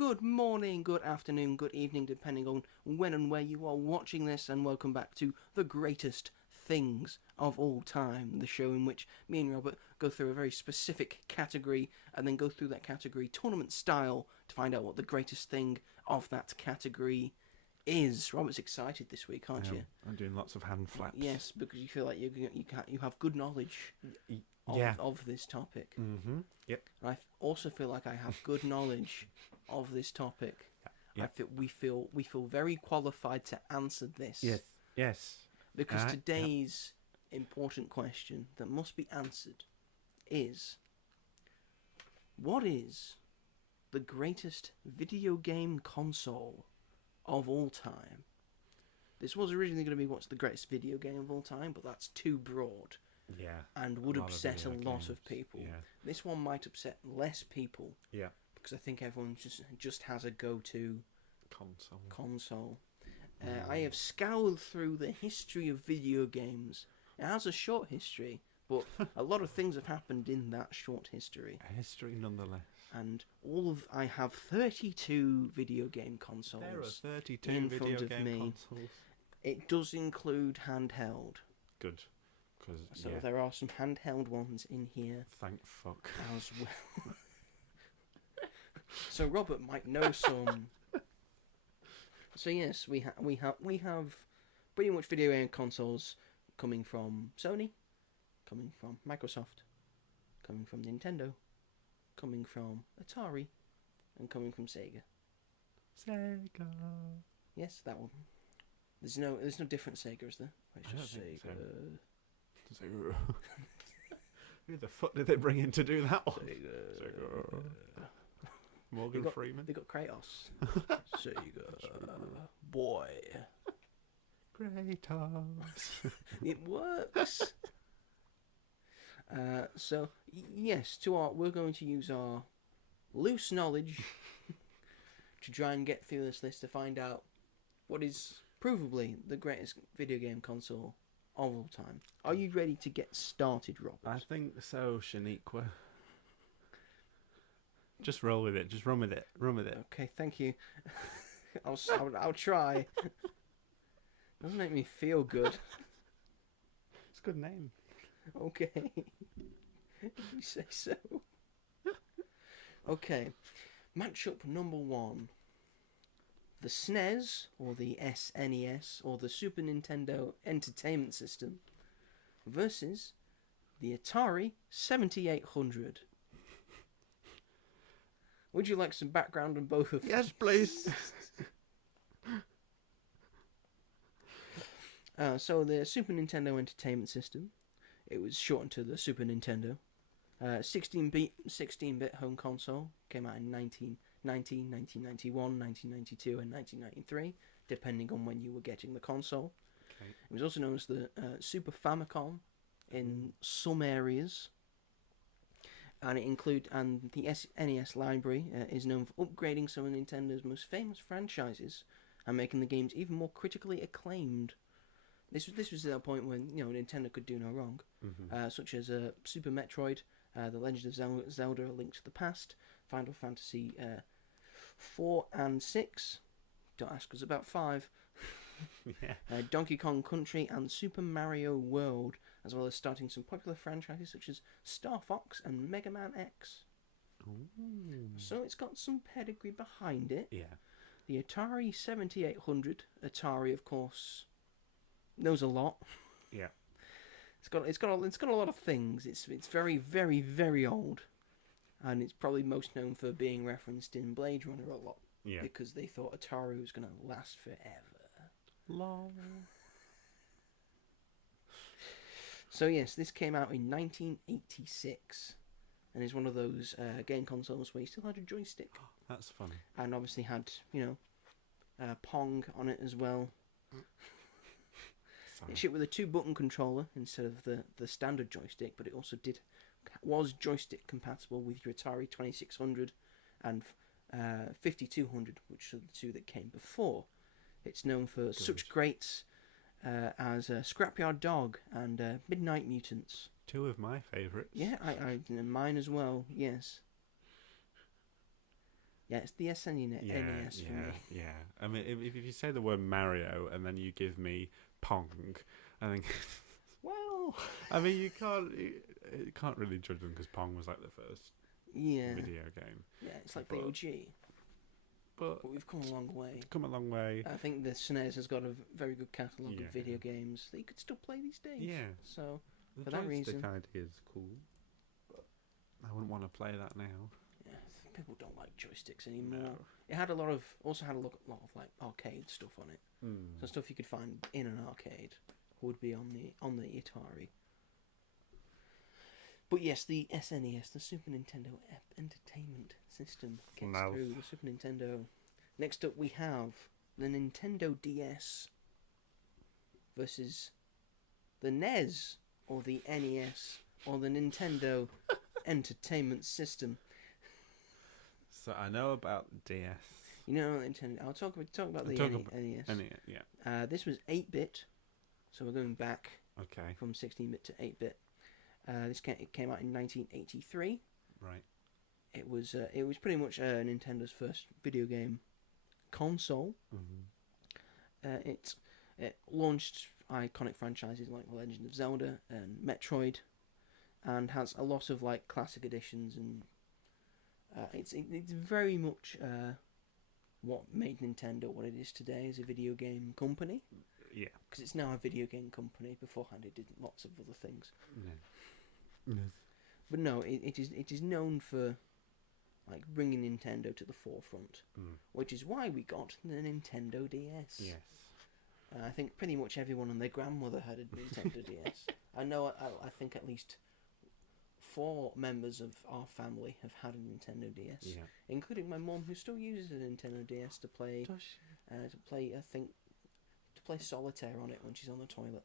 Good morning, good afternoon, good evening, depending on when and where you are watching this, and welcome back to The Greatest Things of All Time, the show in which me and Robert go through a very specific category and then go through that category tournament style to find out what the greatest thing of that category is. Robert's excited this week, aren't you? I'm doing lots of hand flaps. Yes, because you feel like you have good knowledge of this topic. Mm-hmm. Yep. And I also feel like I have good knowledge of this topic. Yep. We feel very qualified to answer this. Yes. Because today's important question that must be answered is: what is the greatest video game console of all time? This was originally going to be what's the greatest video game of all time, but that's too broad. Yeah. And would upset a lot of people. Yeah. This one might upset less people. Yeah. Because I think everyone just has a go-to console. I have scoured through the history of video games. It has a short history, but a lot of things have happened in that short history. A history nonetheless. And I have 32 video game consoles. There are 32 in video front of game me. consoles. It does include handheld. Good. So there are some handheld ones in here. Thank fuck. As well. So Robert might know some. So yes, we have pretty much video game consoles coming from Sony, coming from Microsoft, coming from Nintendo, coming from Atari, and coming from Sega. Sega. Yes, that one. There's no different Sega, is there? It's just Sega. So. Who the fuck did they bring in to do that one? Sega. Morgan Freeman. They got Kratos. Sega. Boy. Kratos. It works. So yes, we're going to use our loose knowledge to try and get through this list to find out what is provably the greatest video game console of all time. Are you ready to get started, Robert? I think so, Shaniqua. Just roll with it. Just run with it. Run with it. Okay, thank you. I'll try. Doesn't make me feel good. It's a good name. Okay. If you say so. Okay. Matchup number 1. The SNES, or the SNES, or the Super Nintendo Entertainment System, versus the Atari 7800. Would you like some background on both of them? Yes, please. So the Super Nintendo Entertainment System, it was shortened to the Super Nintendo. 16-bit home console, came out in 1990, 1991, 1992, and 1993, depending on when you were getting the console. Okay. It was also known as the Super Famicom in some areas. And the NES library is known for upgrading some of Nintendo's most famous franchises and making the games even more critically acclaimed. This was at a point when Nintendo could do no wrong, such as Super Metroid, The Legend of Zelda: A Link to the Past, Final Fantasy 4 and 6. Don't ask us about 5. Yeah. Donkey Kong Country and Super Mario World, as well as starting some popular franchises such as Star Fox and Mega Man X. Ooh. So it's got some pedigree behind it. Yeah. The Atari 7800. Atari, of course, knows a lot. Yeah. It's got a lot of things. It's very, very, very old, and it's probably most known for being referenced in Blade Runner a lot. Yeah. Because they thought Atari was going to last forever. Lol. So yes, this came out in 1986, and is one of those game consoles where you still had a joystick. That's funny. And obviously had, Pong on it as well. Sorry. It shipped with a 2-button controller instead of the standard joystick, but it also was joystick compatible with your Atari 2600 and 5200, which are the two that came before. It's known for such greats as Scrapyard Dog and Midnight Mutants. Two of my favourites. Yeah, I mine as well. Yes. Yeah, it's the NES for me. Yeah. I mean, if you say the word Mario and then you give me Pong, I think. Well, I mean, you can't really judge them because Pong was like the first video game. Yeah, it's like the OG. But we've come a long way. Come a long way. I think the SNES has got a very good catalogue of video games that you could still play these days. Yeah. So, the for that reason, idea is cool. But I wouldn't want to play that now. Yeah, people don't like joysticks anymore. No. It had also had a lot of like arcade stuff on it. So stuff you could find in an arcade would be on the Atari. But yes, the SNES, the Super Nintendo Entertainment System, gets through the Super Nintendo. Next up, we have the Nintendo DS versus the NES or the NES or the Nintendo Entertainment System. So I know about DS. You know Nintendo. I'll talk about the NES. Yeah. This was 8-bit, so we're going back. Okay. From 16-bit to 8-bit. It came out in 1983. Right. It was pretty much Nintendo's first video game console. It launched iconic franchises like The Legend of Zelda and Metroid, and has a lot of like classic editions, and it's very much what made Nintendo what it is today as a video game company. Yeah. Because it's now a video game company. Beforehand, it did lots of other things. No. Yes. But no, it is known for like bringing Nintendo to the forefront, which is why we got the Nintendo DS. Yes. I think pretty much everyone and their grandmother had a Nintendo DS. I think at least 4 members of our family have had a Nintendo DS, including my mum, who still uses a Nintendo DS to play solitaire on it when she's on the toilet.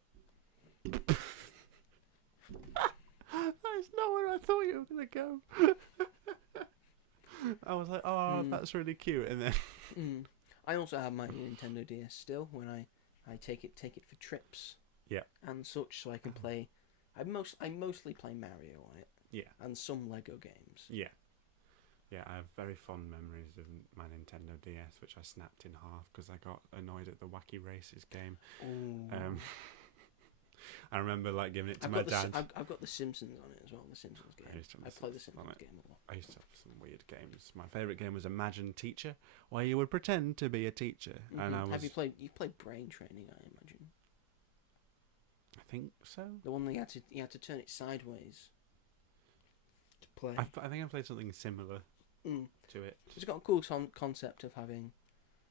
That's not where I thought you were gonna go. I was like, that's really cute, and then I also have my Nintendo DS still when I take it for trips. Yeah. And such, so I can play. I mostly play Mario on it. Yeah. And some Lego games. Yeah. Yeah, I have very fond memories of my Nintendo DS, which I snapped in half because I got annoyed at the Wacky Races game. I remember like giving it to my dad. I've got The Simpsons on it as well. The Simpsons game. I play The Simpsons game a lot. I used to have some weird games. My favourite game was Imagine Teacher, where you would pretend to be a teacher. And Have you played Brain Training? I imagine. I think so. The one that you had to turn it sideways to play. I think I played something similar to it. It's got a cool concept of having,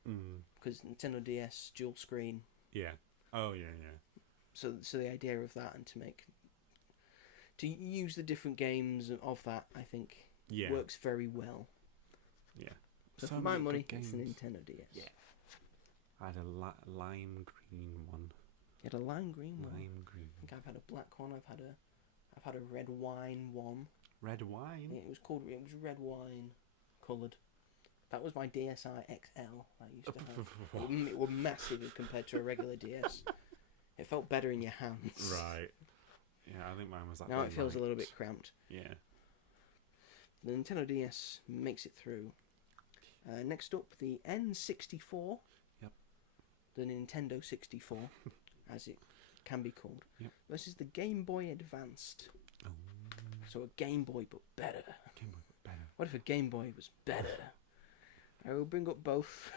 because Nintendo DS dual screen. Yeah. Oh yeah. So the idea of that, and to use the different games of that, I think works very well. Yeah. So for my money, it's the Nintendo DS. Yeah. I had a lime green one. You had a lime green one. Lime green. I think I've had a black one. I've had a red wine one. Red wine. Yeah, it was red wine, coloured. That was my DSi XL I used to have. It was massive compared to a regular DS. It felt better in your hands. Right. Yeah, I think mine was like. Now it feels a little bit cramped. Yeah. The Nintendo DS makes it through. Next up, the N64. Yep. The Nintendo 64, as it can be called. Yep. Versus the Game Boy Advanced. Oh. So a Game Boy, but better. Game Boy, but better. What if a Game Boy was better? I will bring up both.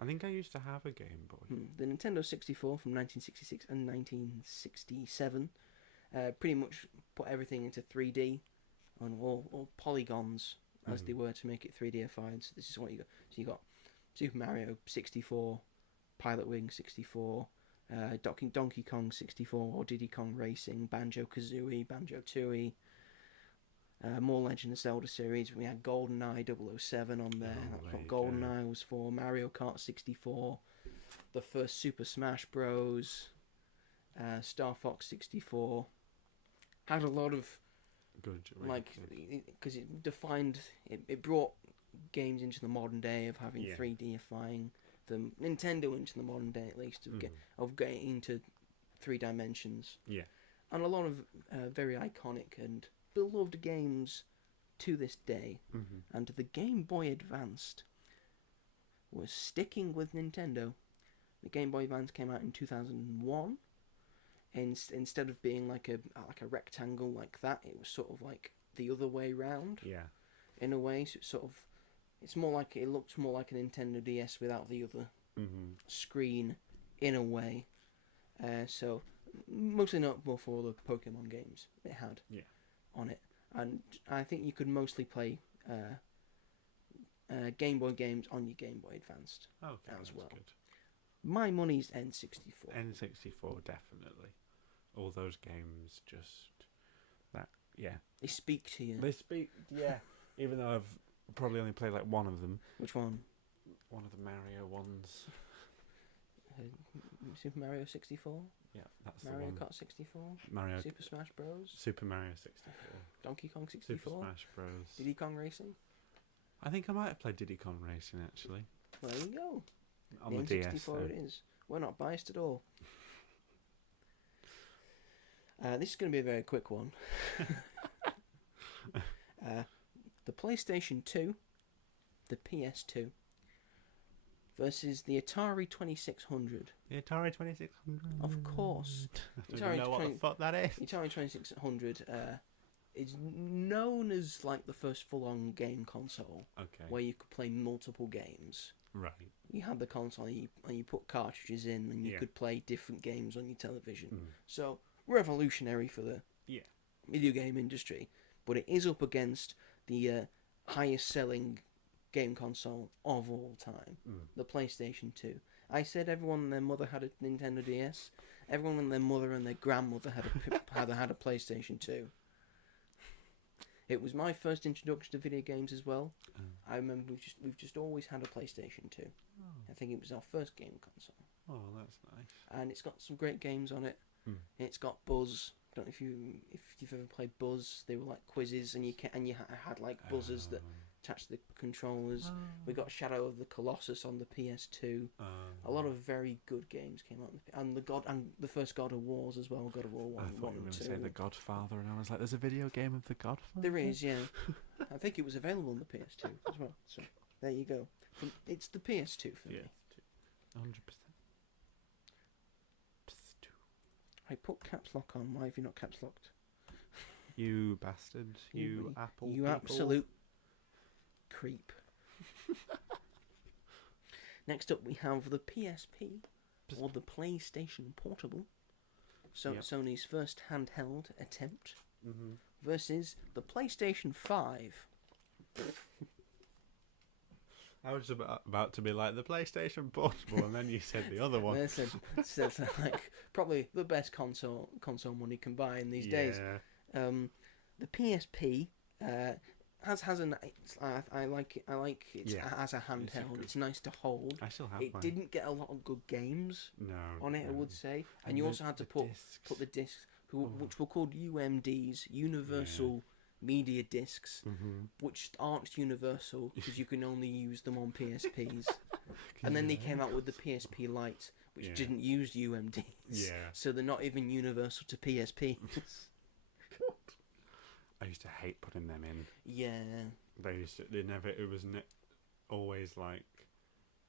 I think I used to have a Game Boy. The Nintendo 64 from 1966 and 1967 pretty much put everything into 3D on all polygons as they were to make it 3Dified. So this is what you got. So you got Super Mario 64, Pilot Wing 64, Donkey Kong 64 or Diddy Kong Racing, Banjo-Kazooie, Banjo-Tooie. More Legend of Zelda series. We had GoldenEye 007 on there. That's what GoldenEye was for. Mario Kart 64. The first Super Smash Bros. Star Fox 64. Had a lot of because it defined it brought games into the modern day of having 3Difying the Nintendo into the modern day at least of getting into 3 dimensions. Yeah. And a lot of very iconic and beloved games to this day. And the Game Boy Advanced was sticking with Nintendo. The Game Boy Advance came out in 2001. Instead of being like a rectangle like that, it was sort of like the other way round. Yeah. In a way, so it looked more like a Nintendo DS without the other screen. In a way, so mostly notable for all the Pokemon games it had on it, and I think you could mostly play Game Boy games on your Game Boy Advanced as well. Good. My money's N64. N64 definitely. All those games They speak to you. They speak, even though I've probably only played like one of them. Which one? One of the Mario ones. Super Mario 64? Yeah, that's Mario the one. Kart 64? Mario Super Smash Bros? Super Mario 64. Donkey Kong 64? Super Smash Bros. Diddy Kong Racing? I think I might have played Diddy Kong Racing actually. There you go. On the DS. N64 it is. We're not biased at all. This is going to be a very quick one. The PlayStation 2, the PS2, versus the Atari 2600. The Atari 2600. Of course. I don't even know what the fuck that is. The Atari 2600 is known as like the first full-on game console. Okay. Where you could play multiple games. Right. You had the console and you put cartridges in and you could play different games on your television. So, revolutionary for the video game industry. But it is up against the highest selling game console of all time, the PlayStation 2. I said everyone and their mother had a Nintendo DS. Everyone and their mother and their grandmother had a PlayStation 2. It was my first introduction to video games as well. I remember we've just always had a PlayStation 2. I think it was our first game console. Oh, that's nice. And it's got some great games on it. It's got Buzz. I don't know if you've ever played Buzz. They were like quizzes, and you had like buzzers that attached to the controllers. We got Shadow of the Colossus on the PS2. A lot of very good games came out, and the first God of Wars as well. God of War 1. I thought you were going to say The Godfather, and I was like, "There's a video game of The Godfather." There is, yeah. I think it was available on the PS2 as well. So there you go. It's the PS2 for me. 100%. I put caps lock on. Why have you not caps locked? You bastard. You Apple. You people. absolute creep. Next up, we have the PSP, or the PlayStation Portable. So Sony's first handheld attempt versus the PlayStation 5. I was about to be like the PlayStation Portable, and then you said the other one. It's like probably the best console money can buy in these days. The PSP has a I like it as a handheld. It's nice to hold. I still have it. mine. Didn't get a lot of good games on it, I would say, and you also had to put the discs, which were called UMDs, Universal Media Discs, which aren't universal because you can only use them on PSPs. And then they came out with the PSP Lite, which didn't use UMDs. So they're not even universal to PSPs. I used to hate putting them in. Yeah. It was always like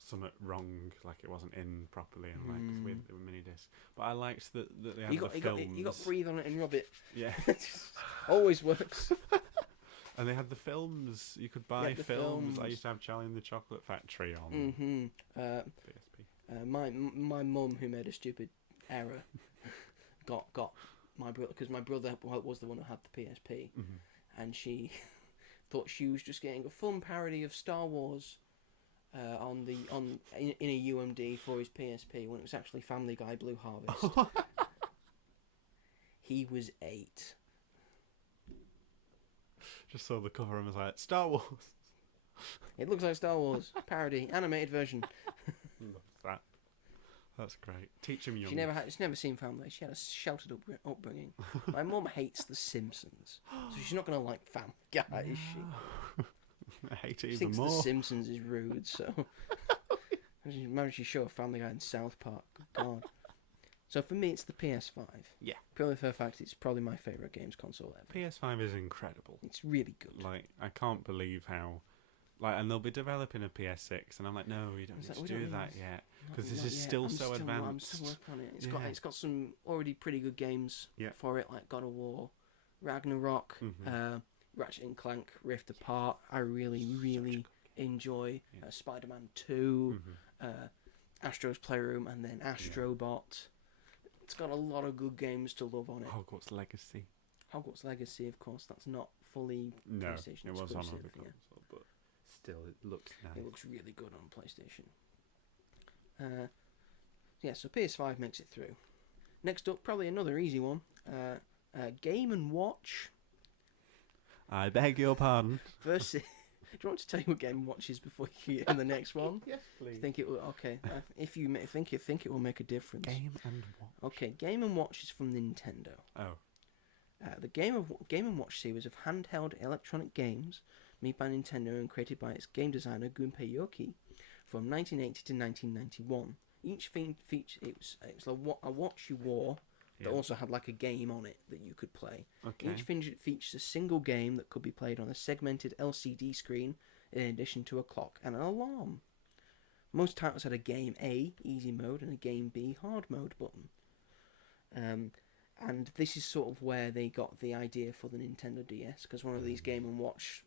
something wrong, like it wasn't in properly, and like with mini discs. But I liked that they had the films. You got to breathe on it and rub it. Yeah. Always works. And they had the films. You could buy films. I used to have Charlie and the Chocolate Factory on PSP. My mum, who made a stupid error, got my brother, because my brother was the one who had the PSP, and she thought she was just getting a fun parody of Star Wars in a UMD for his PSP, when it was actually Family Guy Blue Harvest. He was 8. Just saw the cover and was like, Star Wars. It looks like Star Wars parody animated version. Love that. That's great. Teach him young. She's never seen Family. She had a sheltered upbringing. My mum hates The Simpsons, so she's not going to like Family Guy, is she? I hate it She even thinks more. The Simpsons is rude, so... Imagine she show a Family Guy in South Park. Good God. So for me, it's the PS5. Yeah. Purely for the fact it's probably my favourite games console ever. PS5 is incredible. It's really good. Like, I can't believe how and they'll be developing a PS6, and I'm like, no, you don't It's need like, to we do don't that need- yet, Not- because this not is yet. still I'm so advanced. I'm still working on it. Yeah. It's got some already pretty good games Yeah. for it, like God of War, Ragnarok, Mhm. Ratchet and Clank Rift Apart. I really enjoy Yeah. Spider-Man 2, Mhm. Astro's Playroom, and then Astrobot. It's got a lot of good games to love on it. Hogwarts Legacy. Hogwarts Legacy, of course, that's not fully No, PlayStation it was on exclusive. other Yeah. console, but still, it looks nice. It looks really good on PlayStation. So PS5 makes it through. Next up, probably another easy one. Game and Watch I beg your pardon. versus. Do you want to tell you what Game and Watch is before you get in the next one? Yes, please. Think it will? Okay. If you think it will make a difference. Game and Watch. Okay, Game and Watch is from Nintendo. Oh. The Game and Watch series of handheld electronic games made by Nintendo and created by its game designer Gunpei Yokoi from 1980 to 1991. Each feature it was a watch you wore that also had like a game on it that you could play. Okay. Each features a single game that could be played on a segmented LCD screen in addition to a clock and an alarm. Most titles had a Game A, easy mode, and a Game B, hard mode button. And this is sort of where they got the idea for the Nintendo DS, because one of these Game & Watch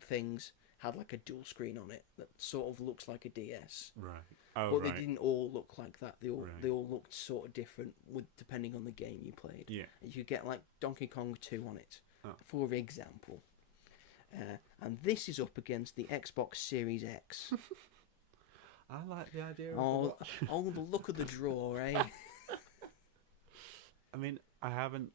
things had like a dual screen on it that sort of looks like a DS. Right. Oh, But right. they didn't all look like that. They all Right. they all looked sort of different depending on the game you played. Yeah. And you get like Donkey Kong 2 on it, Oh. for example. And this is up against the Xbox Series X. I like the idea of Oh, a watch. oh, the look of the draw, eh? I mean, I haven't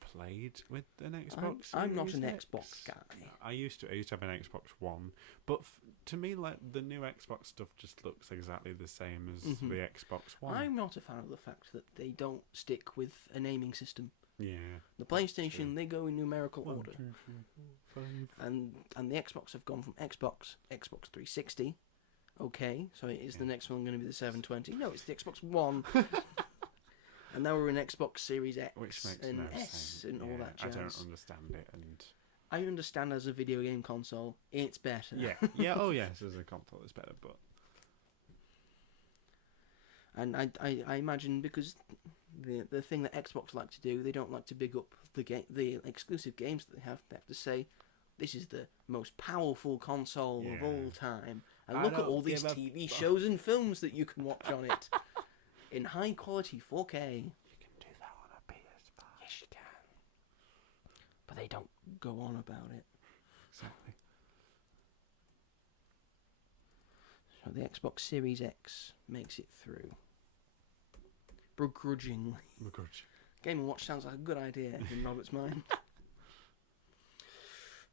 played with an Xbox. I'm not an Series X. Xbox guy. I used to have an Xbox One, but to me, like the new Xbox stuff just looks exactly the same as Mhm. the Xbox One. I'm not a fan of the fact that they don't stick with a naming system. Yeah. The True. PlayStation, they go in numerical One, order. 2, 3, 4, 5. And the Xbox have gone from Xbox 360. Okay, so is the Yeah. next one going to be the 720? No, it's the Xbox One. And now we're in Xbox Series X Which makes and no S sense. and all that I jazz. don't understand it, and I understand as a video game console, it's better. yeah. Oh yes, as a console, it's better, but And I imagine because the thing that Xbox like to do, they don't like to big up the exclusive games that they have. They have to say, this is the most powerful console of Yeah. all time. And I look at don't all these give a TV shows and films that you can watch on it. In high quality 4K. you can do that on a PS5. Yes, you can. But they don't go on about it. Exactly. So the Xbox Series X makes it through. Begrudgingly. Begrudge. Game & Watch sounds like a good idea in Robert's mind.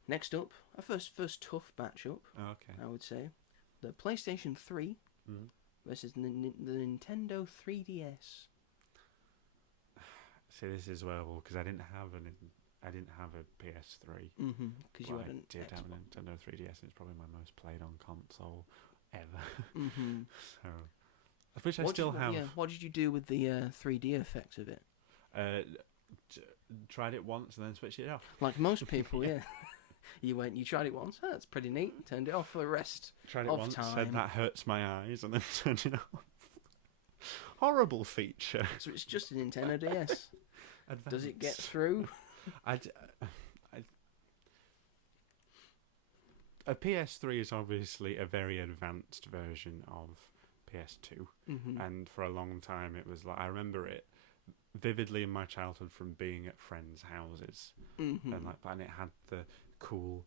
Next up, our first tough matchup, Okay. I would say. The PlayStation 3 Mm. versus the Nintendo 3DS. See, this is well because I didn't have a PS3. Mm-hmm. Because you But had I an did have a Xbox. Nintendo 3DS, and it's probably my most played on console ever. Mm-hmm. So, which I still have. Yeah, what did you do with the 3D effect of it? Tried it once and then switched it off. Like most people, yeah. You tried it once, that's pretty neat, turned it off for the rest. Tried it Of once, time. said that hurts my eyes, and then turned it off. Horrible feature. So it's just a Nintendo DS. Does it get through? A PS3 is obviously a very advanced version of PS2, Mm-hmm. and for a long time it was like I remember it vividly in my childhood from being at friends' houses, Mm-hmm. and it had the cool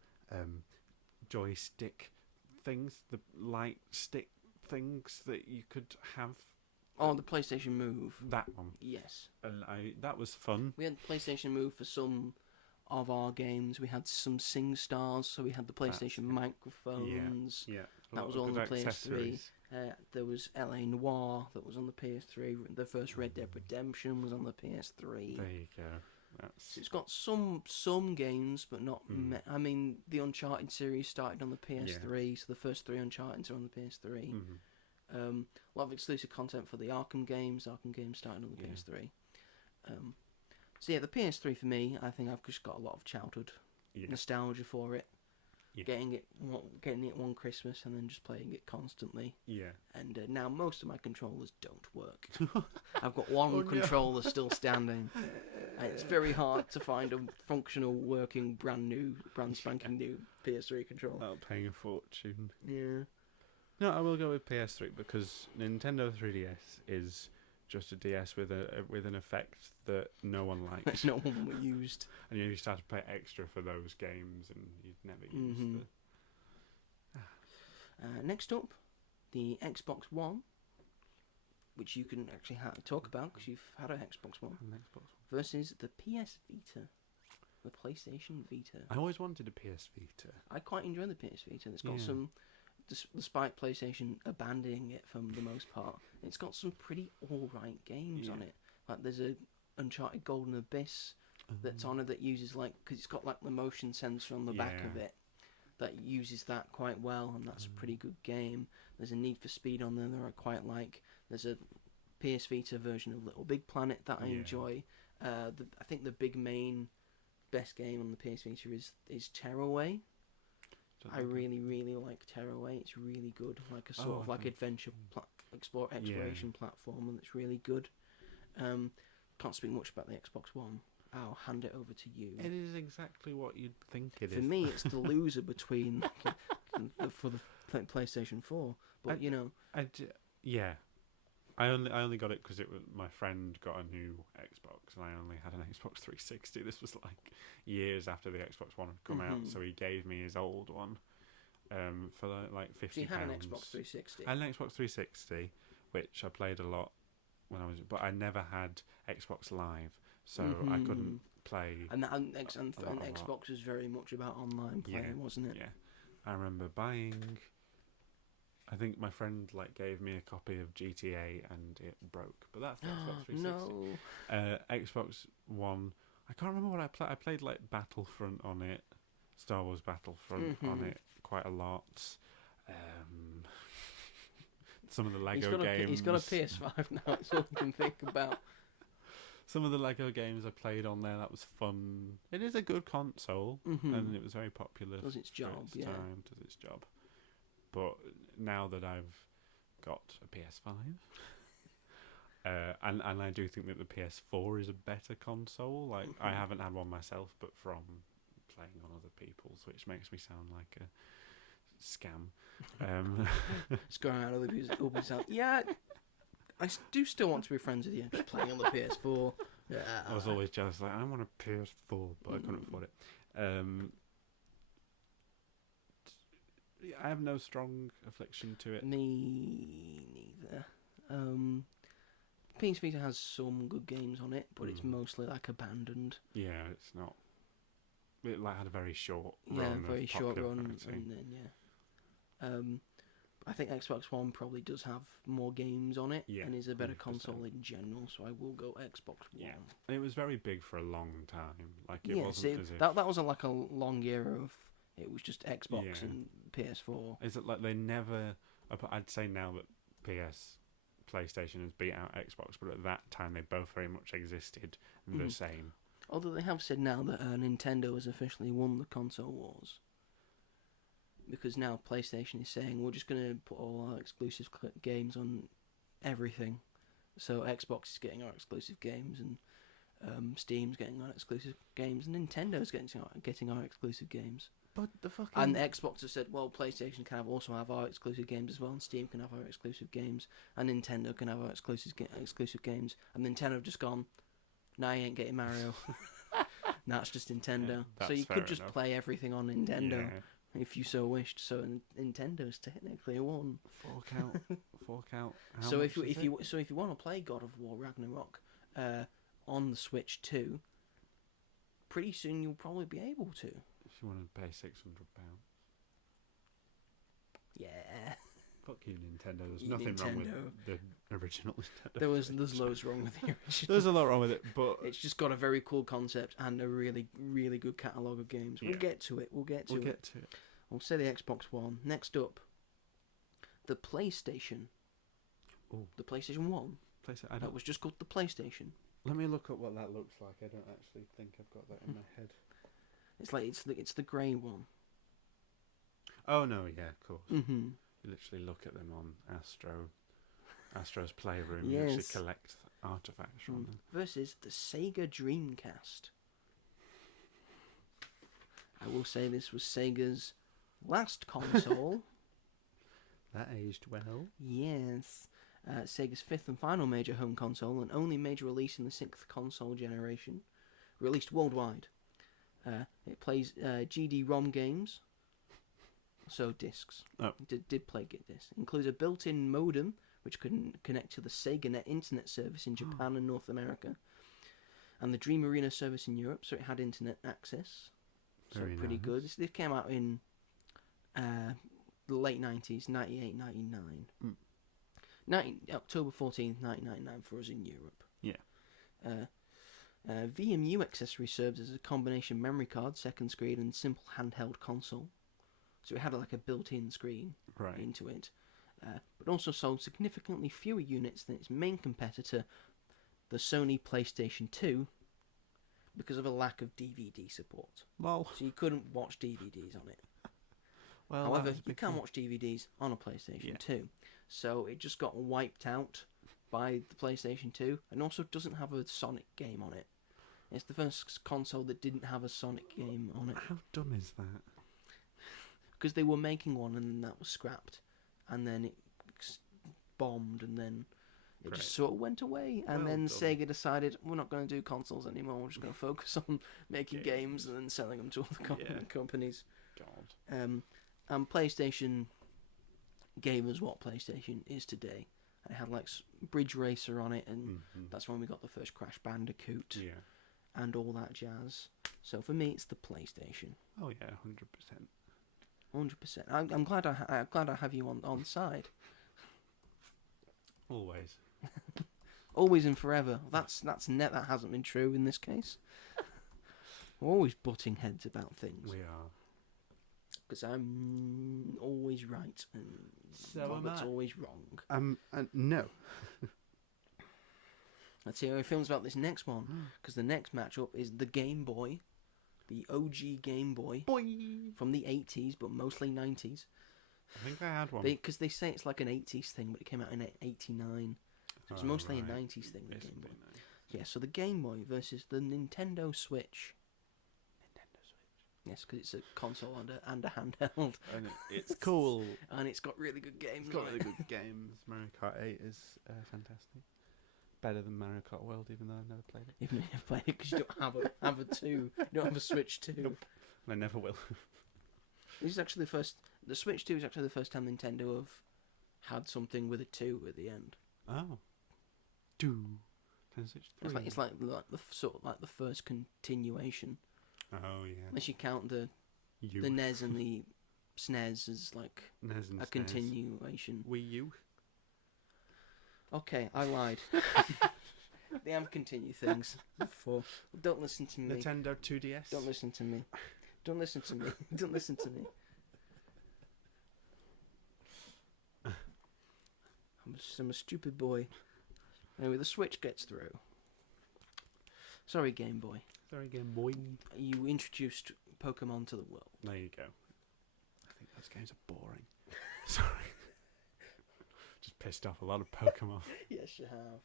joystick things, the light stick things that you could have. Oh, the PlayStation Move. That one, Yes. and that was fun. We had the PlayStation Move for some of our games. We had some SingStars, so we had the PlayStation microphones. Yeah, That was all on the PS3. There was LA Noire that was on the PS3. The first Red Dead Redemption was on the PS3. There you go. So it's got some games, but not. I mean, the Uncharted series started on the PS3, so the first 3 Uncharted are on the PS3. Mm-hmm. A lot of exclusive content for the Arkham games. Arkham games started on the Yeah. PS3. So yeah, the PS3 for me, I think I've just got a lot of childhood nostalgia for it. Yeah. getting it one Christmas and then just playing it constantly. Yeah. And now most of my controllers don't work. I've got one Oh, no. controller still standing. And it's very hard to find a functional, working, brand spanking new PS3 controller. Without paying a fortune. Yeah. No, I will go with PS3 because Nintendo 3DS is just a DS with an effect that no one likes. No one were used. And you start to pay extra for those games, and you'd never use Next up, the Xbox One, which you can actually talk about because you've had an Xbox One, versus the PS Vita, the PlayStation Vita. I always wanted a PS Vita. I quite enjoy the PS Vita. It's got some, despite PlayStation abandoning it for the most part, it's got some pretty alright games on it. Like there's a Uncharted Golden Abyss that's on it that uses because it's got like the motion sensor on the back of it that uses that quite well, and that's a pretty good game. There's a Need for Speed on there that I quite like. There's a PS Vita version of Little Big Planet that I enjoy. I think the best game on the PS Vita is Tearaway. I really, really like Tearaway. It's really good, like a sort of like adventure exploration platform, and it's really good. Can't speak much about the Xbox One. I'll hand it over to you. It is exactly what you'd think it is. For me, it's the loser between for the PlayStation 4. But I only got it because my friend got a new Xbox, and I only had an Xbox 360. This was like years after the Xbox One had come out, so he gave me his old one for like £50. So you had an Xbox 360? I had an Xbox 360, which I played a lot when I was, but I never had Xbox Live, so I couldn't play. And Xbox was very much about online playing, wasn't it? Yeah, I remember buying. I think my friend gave me a copy of GTA and it broke, but that's the Xbox 360. No. Xbox One. I can't remember what I played. I played Battlefront on it, Star Wars Battlefront on it quite a lot. Some of the Lego games. He's got a PS5 now. That's all he can think about. Some of the Lego games I played on there, that was fun. It is a good console, and it was very popular. Does its job, does its job. But now that I've got a PS5, and I do think that the PS4 is a better console. I haven't had one myself, but from playing on other people's, which makes me sound like a scam. Just going around other people's house. Yeah, I do still want to be friends with you. Just playing on the PS4. Yeah. I was always jealous. I want a PS4, but I couldn't afford it. I have no strong affliction to it. Me neither. PS Vita has some good games on it, but it's mostly abandoned. Yeah, it's not. It had a very short run. Yeah, very short run, and then I think Xbox One probably does have more games on it, and is a better 100%. Console in general. So I will go Xbox One. Yeah, and it was very big for a long time. That was a long era of. It was just Xbox and PS4. Is it they never? I'd say now that PlayStation has beat out Xbox, but at that time they both very much existed and the same. Although they have said now that Nintendo has officially won the console wars. Because now PlayStation is saying we're just going to put all our exclusive games on everything. So Xbox is getting our exclusive games, and Steam's getting our exclusive games, and Nintendo's getting our exclusive games. But the fucking... And Xbox has said, well, PlayStation can also have our exclusive games as well, and Steam can have our exclusive games, and Nintendo can have our exclusive games. And Nintendo have just gone, nah, you ain't getting Mario. Nah, it's just Nintendo. Yeah, so you could just play everything on Nintendo if you so wished. So Nintendo's technically won. Fork out. So if you want to play God of War Ragnarok on the Switch 2, pretty soon you'll probably be able to. If you want to pay £600. Yeah. Fuck you, Nintendo. There's nothing wrong with the original Nintendo. There's loads wrong with the original. There's a lot wrong with it, but it's just got a very cool concept and a really, really good catalogue of games. We'll get to it. We'll get to it. We'll say the Xbox One. Next up, the PlayStation. Oh, the PlayStation 1. That was just called the PlayStation. Let me look up what that looks like. I don't actually think I've got that in my head. It's the grey one. Oh no, yeah, of course. Mm-hmm. You literally look at them on Astro's Playroom. You Yes. actually collect artifacts from them. Versus the Sega Dreamcast. I will say this was Sega's last console. That aged well. Yes. Sega's fifth and final major home console, and only major release in the sixth console generation. Released worldwide. It plays GD-ROM games, so discs. Oh. Did play discs. Includes a built-in modem, which could connect to the SegaNet internet service in Japan and North America, and the Dream Arena service in Europe, so it had internet access. So Very pretty nice. good. This came out in the late 90s, 98, 99. October 14th, 1999 for us in Europe. Yeah. VMU accessory serves as a combination memory card, second screen, and simple handheld console. So it had like a built-in screen Right. into it, but also sold significantly fewer units than its main competitor, the Sony PlayStation 2, because of a lack of DVD support. Well, So you couldn't watch DVDs on it. well. However, that was you can because- watch DVDs on a PlayStation Yeah. 2. So it just got wiped out by the PlayStation 2, and also doesn't have a Sonic game on it. It's the first console that didn't have a Sonic game on it. How dumb is that? Because they were making one and then that was scrapped. And then it bombed and then it Great. just sort of went away. And Well then done. Sega decided, we're not going to do consoles anymore, we're just going to focus on making games and then selling them to other Yeah. companies. God. And PlayStation gave us what PlayStation is today. It had like Bridge Racer on it, and Mhm. that's when we got the first Crash Bandicoot Yeah. and all that jazz. So for me, it's the PlayStation, Oh yeah, 100%. 100%. I'm glad I'm glad I have you on side, Always. always and forever. That hasn't been true in this case. We're always butting heads about things We are. because I'm always right and So am Robert's I. always wrong. No. Let's see how he feels about this next one, because the next matchup is the Game Boy, the OG Game Boy Boy. from the 80s, but mostly 90s. I think I had one. Because they say it's like an 80s thing, but it came out in 89. So it's Oh, mostly right. a 90s thing, the Game Boy. Basically, no. Yeah, so the Game Boy versus the Nintendo Switch. Yes, because it's a console and a handheld, And it's cool. and it's got really good games. It's got on really it. good games. Mario Kart 8 is fantastic. Better than Mario Kart World, even though I've never played it. Even if you play it, because you don't have a 2, you don't have a Switch 2. Nope. And I never will. This is actually the first. The Switch 2 is actually the first time Nintendo have had something with a 2 at the end. Oh. 2. Switch 3. It's like the sort of like the first continuation, Oh yeah. unless you count the NES and the SNES as like NES and a SNES. continuation. Wii U. Okay, I lied. They have continued things before. Don't listen to me. Nintendo 2DS. Don't listen to me. Don't listen to me. Don't listen to me. I'm a stupid boy. Anyway, the Switch gets through. Sorry, Game Boy. Sorry, Game Boy. You introduced Pokemon to the world. There you go. I think those games are boring. Sorry. Just pissed off a lot of Pokemon. Yes, you have.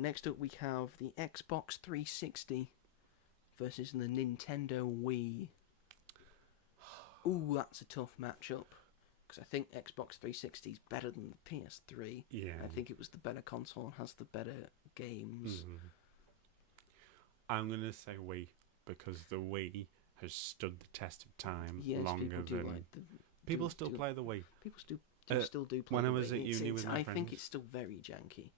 Next up, we have the Xbox 360 versus the Nintendo Wii. Ooh, that's a tough matchup. Because I think Xbox 360 is better than the PS3. Yeah. I think it was the better console and has the better games. Mhm. I'm going to say Wii, because the Wii has stood the test of time Yes, longer people do than... like the... People do- still do- play the Wii. People still do play when I the was Wii. at uni with my I think friends- it's still very janky.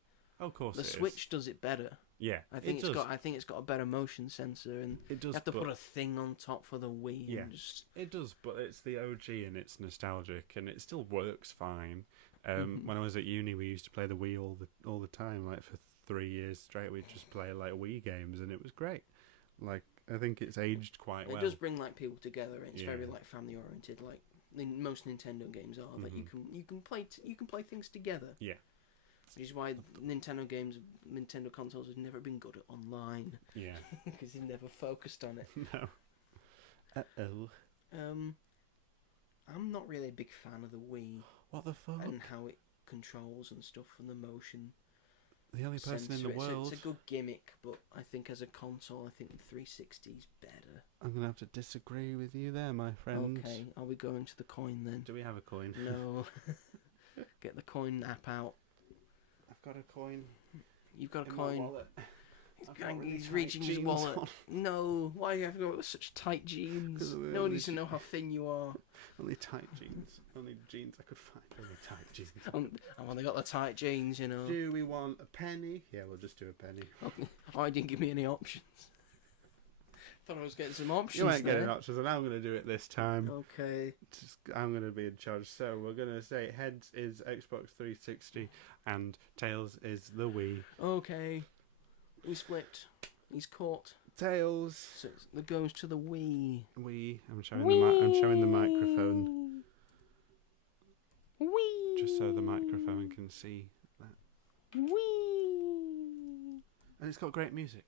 Oh, of course The it is. Switch does it better. Yeah, I think it it's does. got. I think it's got a better motion sensor, and It does, you have to but put a thing on top for the Wii. Yeah. And just, it does, but it's the OG and it's nostalgic and it still works fine. Mhm. When I was at uni, we used to play the Wii all the time, like for 3 years straight. We'd just play like Wii games, and it was great. Like I think it's aged quite it well. does bring like people together. And it's very Yeah. like family oriented. Like most Nintendo games are. That Mhm. you can play things together. Yeah. Which is why Nintendo consoles have never been good at online Yeah. because they never focused on it. No. Uh-oh. I'm not really a big fan of the Wii What the fuck? and how it controls and stuff and the motion. The only person in sensor. the world. It's a good gimmick, but I think as a console, I think the 360 is better. I'm gonna have to disagree with you there, my friend. Okay, are we going to the coin then? Do we have a coin? No. Get the coin app out. I've got a coin. You've got a in coin. my wallet. He's reaching his wallet. On. No, why do you have to go with such tight jeans? No one needs to know how thin you are. Only tight jeans. Only jeans I could find. Only tight jeans. I've only got the tight jeans, you know. Do we want a penny? Yeah, we'll just do a penny. Oh, I didn't give me any options. Thought I was getting some options. You ain't there. getting options, and I'm going to do it this time. Okay. I'm going to be in charge. So we're going to say heads is Xbox 360 and tails is the Wii. Okay. He's flipped. He's caught. Tails. So it goes to the Wii. Wii. I'm showing the microphone. Wii. Just so the microphone can see that. Wii. And it's got great music.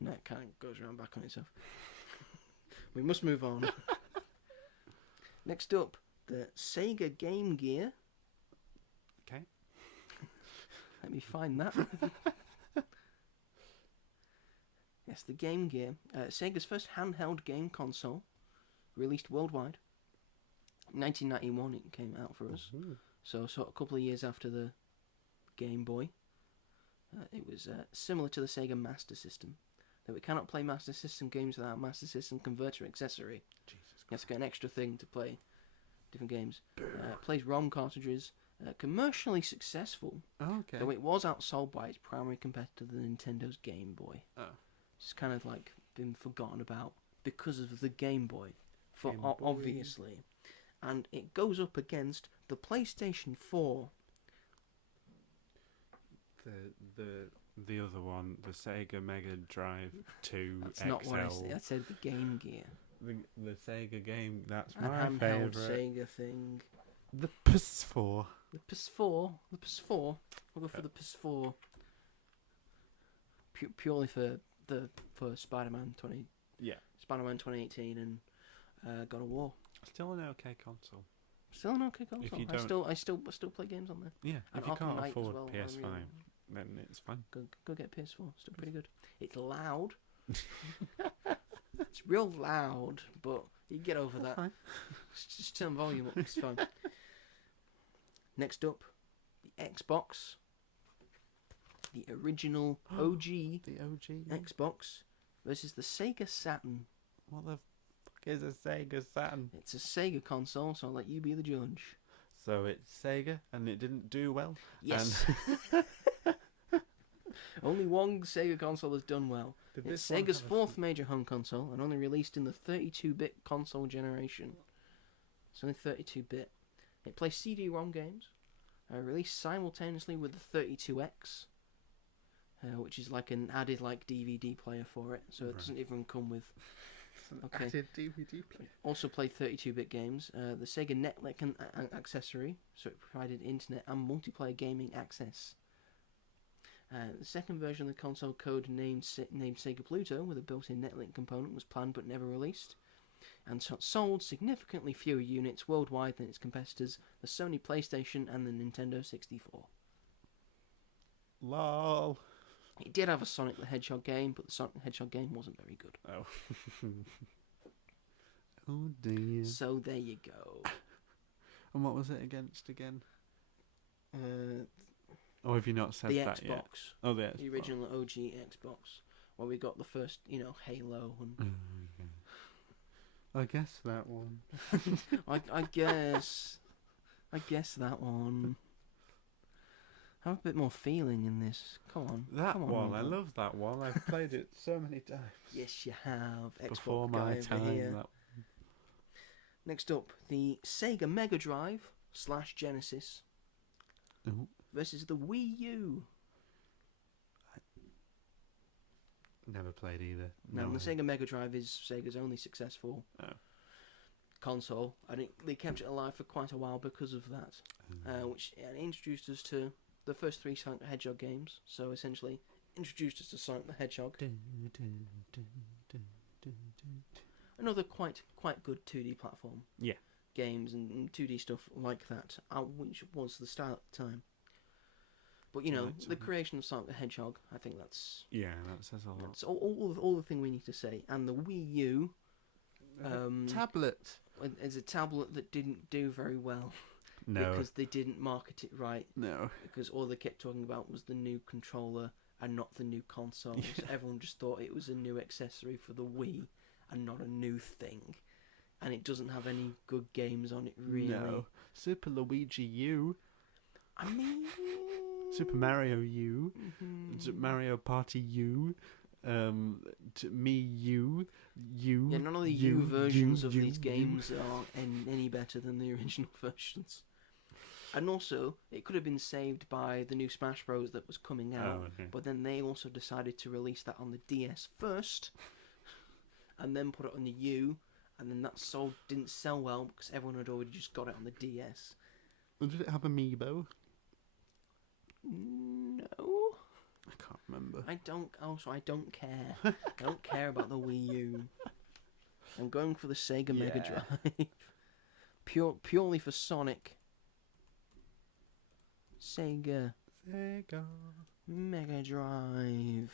That kind of goes around back on itself. We must move on. Next up, the Sega Game Gear. Okay. Let me find that. Yes, the Game Gear. Sega's first handheld game console, released worldwide. 1991 it came out for us. Ooh. So a couple of years after the Game Boy. It was similar to the Sega Master System. That we cannot play Master System games without a Master System converter accessory. Jesus You have to get an extra thing to play different games. Plays ROM cartridges. Commercially successful. Oh, okay. Though it was outsold by its primary competitor, the Nintendo's Game Boy. Oh. It's kind of like been forgotten about because of the Game Boy, Game Boy. obviously. And it goes up against the PlayStation 4. The other one, the Sega Mega Drive 2 That's XL. not what I said. I said the Game Gear. The Sega game, that's A my handheld favourite. Sega thing. The PS4. The PS4. The PS4. We'll go for the PS4. Purely for Spider-Man 2018 and God of War. Still an okay console. Still an okay console. If you don't- I still play games on there. Yeah, And if you Arkham can't Knight as afford well, I PS5, really- then it's fine. Go get PS4. Still pretty good. It's loud. It's real loud, but you get over that. Fine. Just turn the volume up. It's fine. Next up, the Xbox. The original OG The OG. Xbox versus the Sega Saturn. What the fuck is a Sega Saturn? It's a Sega console, so I'll let you be the judge. So it's Sega, and it didn't do well. Yes. Only one Sega console has done well. Did It's this one Sega's have a fourth major home console and only released in the 32-bit console generation. It's only 32-bit. It plays CD-ROM games, released simultaneously with the 32X, which is like an added DVD player for it, so it doesn't even come with. Okay. added DVD player? Also played 32-bit games. The Sega Netlink and accessory, so it provided internet and multiplayer gaming access. The second version of the console, code named Sega Pluto, with a built-in Netlink component, was planned but never released, and sold significantly fewer units worldwide than its competitors, the Sony PlayStation and the Nintendo 64. LOL. It did have a Sonic the Hedgehog game, but the Sonic the Hedgehog game wasn't very good. Oh. Oh dear. So there you go. And what was it against again? Uh, Or have you not said the that Xbox. yet? Oh, the Xbox. The original OG Xbox, where we got the first, Halo and I guess that one. I guess that one. Have a bit more feeling in this. Come on. That come on, one, I Robert. love that one. I've played it so many times. Yes, you have. Xbox Before guy my over time. here. That... Next up, the Sega Mega Drive / Genesis Ooh, versus the Wii U. never played either. Now, No the Sega Mega Drive is Sega's only successful console. I think they kept it alive for quite a while because of that, which introduced us to the first 3 Sonic the Hedgehog games. So essentially, introduced us to Sonic the Hedgehog. Another quite good 2D platform. Yeah. Games and 2D stuff like that, which was the style at the time. But you know, the creation of Sonic the Hedgehog, I think that's that says a lot. that's all the thing we need to say. And the Wii U, tablet. is a tablet that didn't do very well. No. Because they didn't market it right. No. Because all they kept talking about was the new controller and not the new console. Yeah. So everyone just thought it was a new accessory for the Wii and not a new thing. And it doesn't have any good games on it, really. No. Super Luigi U. I mean... Super Mario U. Mario Party U. Me U. U. Yeah, none of the U versions of these games are any better than the original versions. And also, it could have been saved by the new Smash Bros. That was coming out, but then they also decided to release that on the DS first, and then put it on the U, and then that didn't sell well because everyone had already just got it on the DS. Did it have Amiibo? No. I can't remember. I don't care. I don't care about the Wii U. I'm going for the Sega Mega Drive. Purely for Sonic. Sega Mega Drive.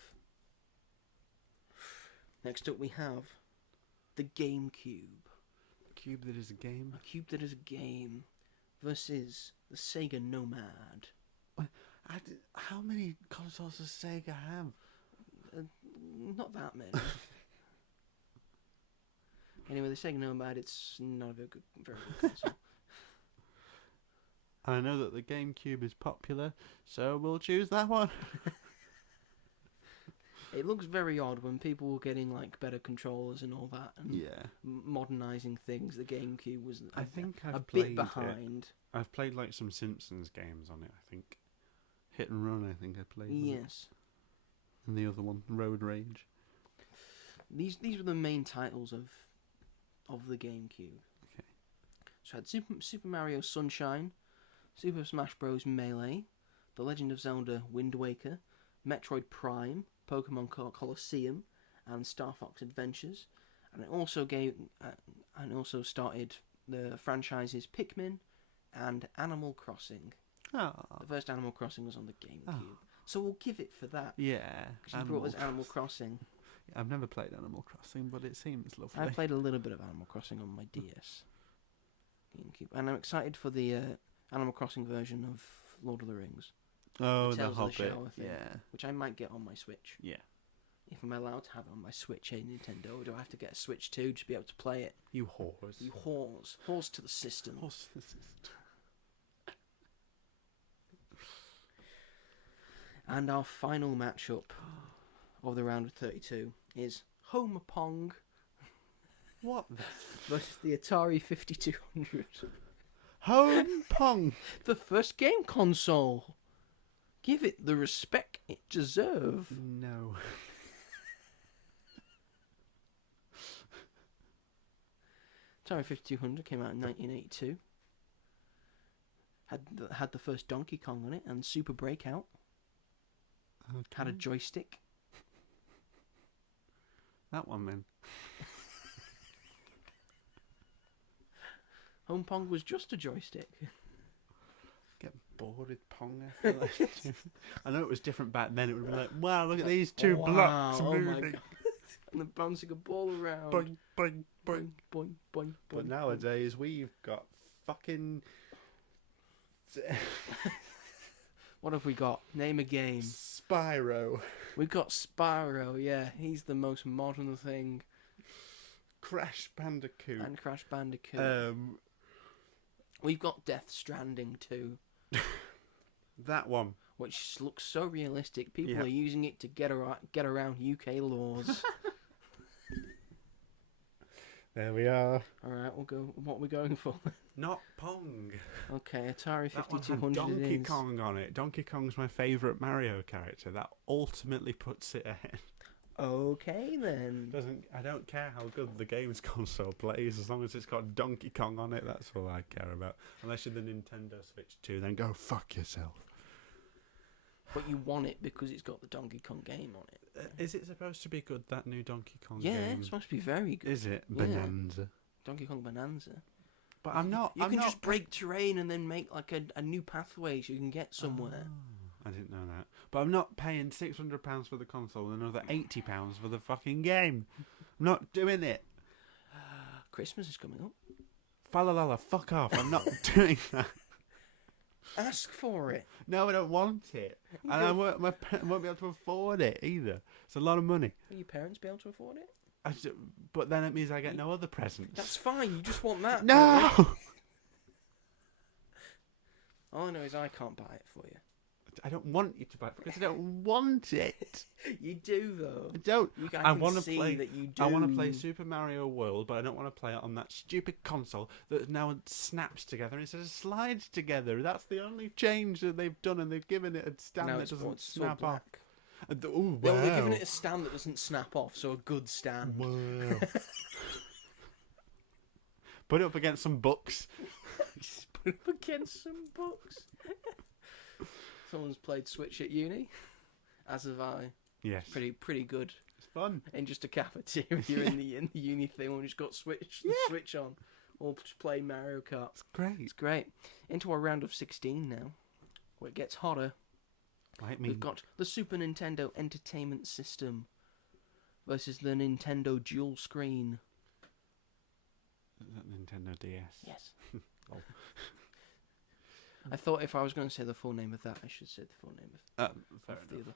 Next up we have the GameCube. A cube that is a game? A cube that is a game versus the Sega Nomad. How many consoles does Sega have? Not that many. Anyway, the Sega Nomad, it's not a very good console. I know that the GameCube is popular, so we'll choose that one. It looks very odd when people were getting like better controllers and all that, and modernising things. The GameCube was, I think, a bit behind. I've played like some Simpsons games on it. I think Hit and Run. I think I played. Yes. And the other one, Road Rage. These were the main titles of the GameCube. Okay. So I had Super Mario Sunshine, Super Smash Bros. Melee, The Legend of Zelda Wind Waker, Metroid Prime, Pokemon Colosseum, and Star Fox Adventures. And it also started the franchises Pikmin and Animal Crossing. Oh. The first Animal Crossing was on the GameCube. So we'll give it for that. Yeah. Because you brought us Animal Crossing. I've never played Animal Crossing, but it seems lovely. I played a little bit of Animal Crossing on my DS. GameCube. And I'm excited for the Animal Crossing version of Lord of the Rings. Oh, the the Tales of the Hobbit. Shower thing, Yeah. which I might get on my Switch. Yeah. If I'm allowed to have it on my Switch, hey Nintendo, or do I have to get a Switch too to be able to play it? You whores. You whores. Whores to the system. Whores to the system. And our final matchup of the round of 32 is Home Pong What the versus the Atari 5200. Home Pong. The first game console. Give it the respect it deserves. No. Atari 5200 came out in 1982. Had the first Donkey Kong on it and Super Breakout. Okay. Had a joystick. That one then. Home Pong was just a joystick. Get bored with Pong after that. I know it was different back then. It would be like, wow, look at these two blocks oh my moving. God. And they're bouncing a ball around. Boing, boing, boing. Boing, boing, But boing, nowadays we've got fucking What have we got? Name a game. Spyro, We've got Spyro, yeah. He's the most modern thing. Crash Bandicoot, And Crash Bandicoot. We've got Death Stranding too. that one. which looks so realistic. People Yeah. are using it to get around UK laws. There we are. All right, we'll go. What are we going for? Not Pong. Okay, Atari That one had 5200 Donkey it is. Kong on it. Donkey Kong's my favourite Mario character. That ultimately puts it ahead. Okay then. I don't care how good the games console plays, as long as it's got Donkey Kong on it. That's all I care about. Unless you're the Nintendo Switch 2, then go fuck yourself. But you want it because it's got the Donkey Kong game on it. Is it supposed to be good, that new Donkey Kong Yeah, game? it's supposed to be very good. Is it? Yeah. Bonanza. Donkey Kong Bonanza. But I'm not. You I'm can not... just break terrain and then make like a new pathway so you can get somewhere. Oh, I didn't know that. But I'm not paying £600 for the console and another £80 for the fucking game. I'm not doing it. Christmas is coming up. Falalala, fuck off. I'm not doing that. Ask for it. No, I don't want it. And I won't be able to afford it either. It's a lot of money. Will your parents be able to afford it? But then it means I get no other presents. That's fine. You just want that. No! All I know is I can't buy it for you. I don't want you to buy it because I don't want it. You do though. I don't. I want to see play. that you do. I want to play Super Mario World, but I don't want to play it on that stupid console that now snaps together instead of slides together. That's the only change that they've done, and they've given it a stand Now that it's doesn't it's all snap off. black. Oh, They're wow. giving it a stand that doesn't snap off, so a good stand. Wow. Put it up against some books. Put up against some books. Someone's played Switch at uni, as have I. Yes. Pretty good. It's fun. In just a cafeteria in the uni thing, when we just got Switch on, or just play Mario Kart. It's great. It's great. Into our round of 16 now, where it gets hotter. Like me. We've got the Super Nintendo Entertainment System versus the Nintendo Dual Screen. Nintendo DS. Yes. Oh. I thought if I was going to say the full name of that, I should say the full name of Fair the enough.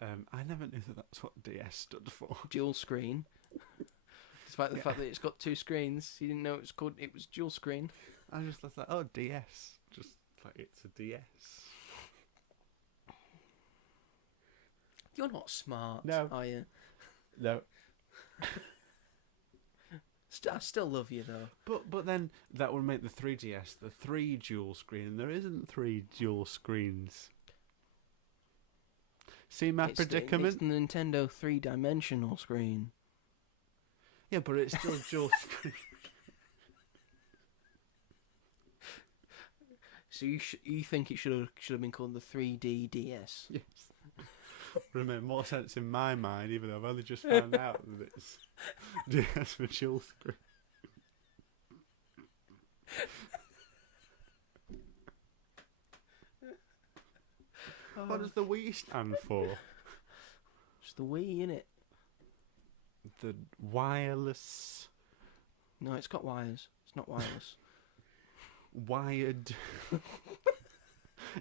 other. I never knew that's what DS stood for. Dual Screen. Despite the fact that it's got two screens, you didn't know it was Dual Screen. I just was like, oh, DS. Just like it's a DS. You're not smart, No. are you? No. I still love you though. But then that would make the 3DS the 3 dual screen. There isn't 3 dual screens. See my predicament? It's the Nintendo 3-dimensional screen. Yeah, but it's still dual screen. So you think it should have been called the 3D DS? Yes. Would have made more sense in my mind, even though I've only just found out that it's DS for dual screen. What does the Wii stand for? It's the Wii, innit? The wireless, No, it's got wires. It's not wireless. wired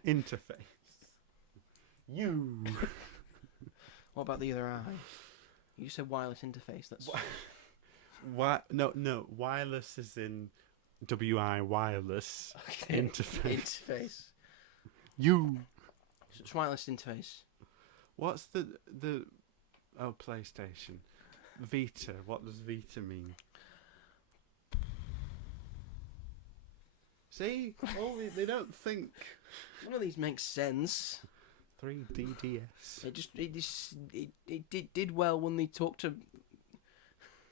interface. You. What about the other eye? You said wireless interface. That's No. Wireless is in WI wireless interface. interface. You. It's wireless interface. What's the PlayStation Vita? What does Vita mean? See, they don't think. None of these makes sense. 3DDS. It did well when they talked to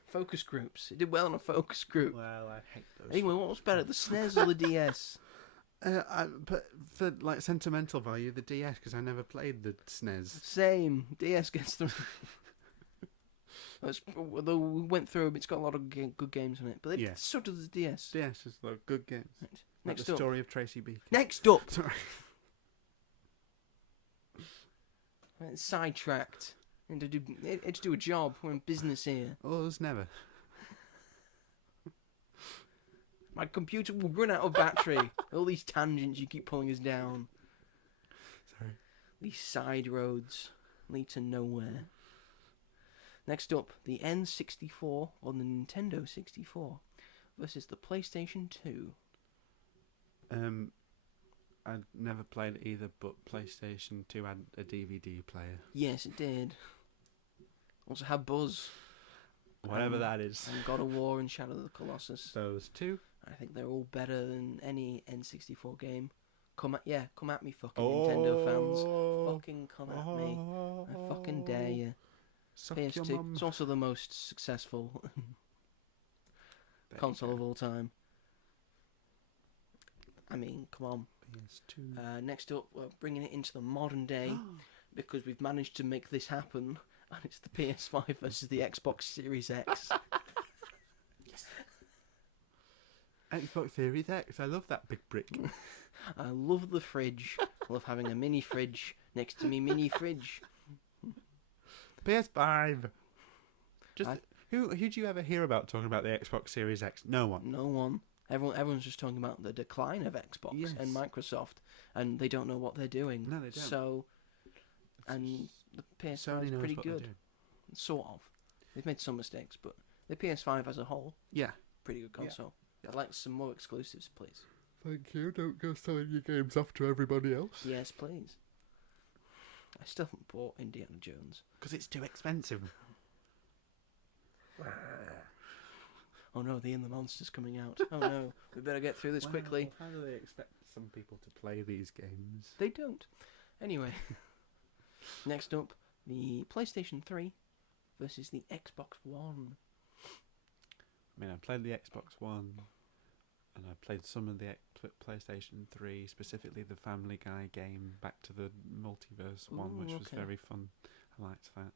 focus groups. It did well in a focus group. Well, I hate those. Anyway, what was better, the SNES or the DS? But for like sentimental value, the DS, because I never played the SNES. Same. DS gets them. Although we went through it, it's got a lot of good games on it. But Yeah. so does the DS. DS is like good games. Right. Like Next the up. story of Tracy Beaker. Next up. Sorry. Right, sidetracked. And to do a job. We're in business here. Us never. My computer will run out of battery. All these tangents you keep pulling us down. Sorry. These side roads lead to nowhere. Next up, the N64 or the Nintendo 64 versus the PlayStation 2. I never played either, but PlayStation 2 had a DVD player. Yes, it did. Also had Buzz. Whatever that is. And God of War and Shadow of the Colossus. Those two. I think they're all better than any N64 game. Come at me, fucking Nintendo fans. Fucking come at me. I fucking dare you. Suck your PS2. mum. It's also the most successful console of all time. I mean, come on. PS2. Next up, we're bringing it into the modern day because we've managed to make this happen, and it's the PS5 versus the Xbox Series X. Xbox Series X. I love that big brick. I love the fridge. I love having a mini fridge next to me mini fridge. PS5. Who do you ever hear about talking about the Xbox Series X? No one. No one. Everyone's just talking about the decline of Xbox and Microsoft, and they don't know what they're doing. No, they don't. So, and the PS5 is pretty good, sort of. They've made some mistakes, but the PS5 as a whole, pretty good console. Yeah. I'd like some more exclusives, please. Thank you. Don't go selling your games off to everybody else. Yes, please. I still haven't bought Indiana Jones because it's too expensive. Oh no, the Inland Monster's coming out. Oh no, we better get through this quickly. How do they expect some people to play these games? They don't. Anyway, next up, the PlayStation 3 versus the Xbox One. I mean, I played the Xbox One, and I played some of the PlayStation 3, specifically the Family Guy game, Back to the Multiverse one, which was very fun. I liked that.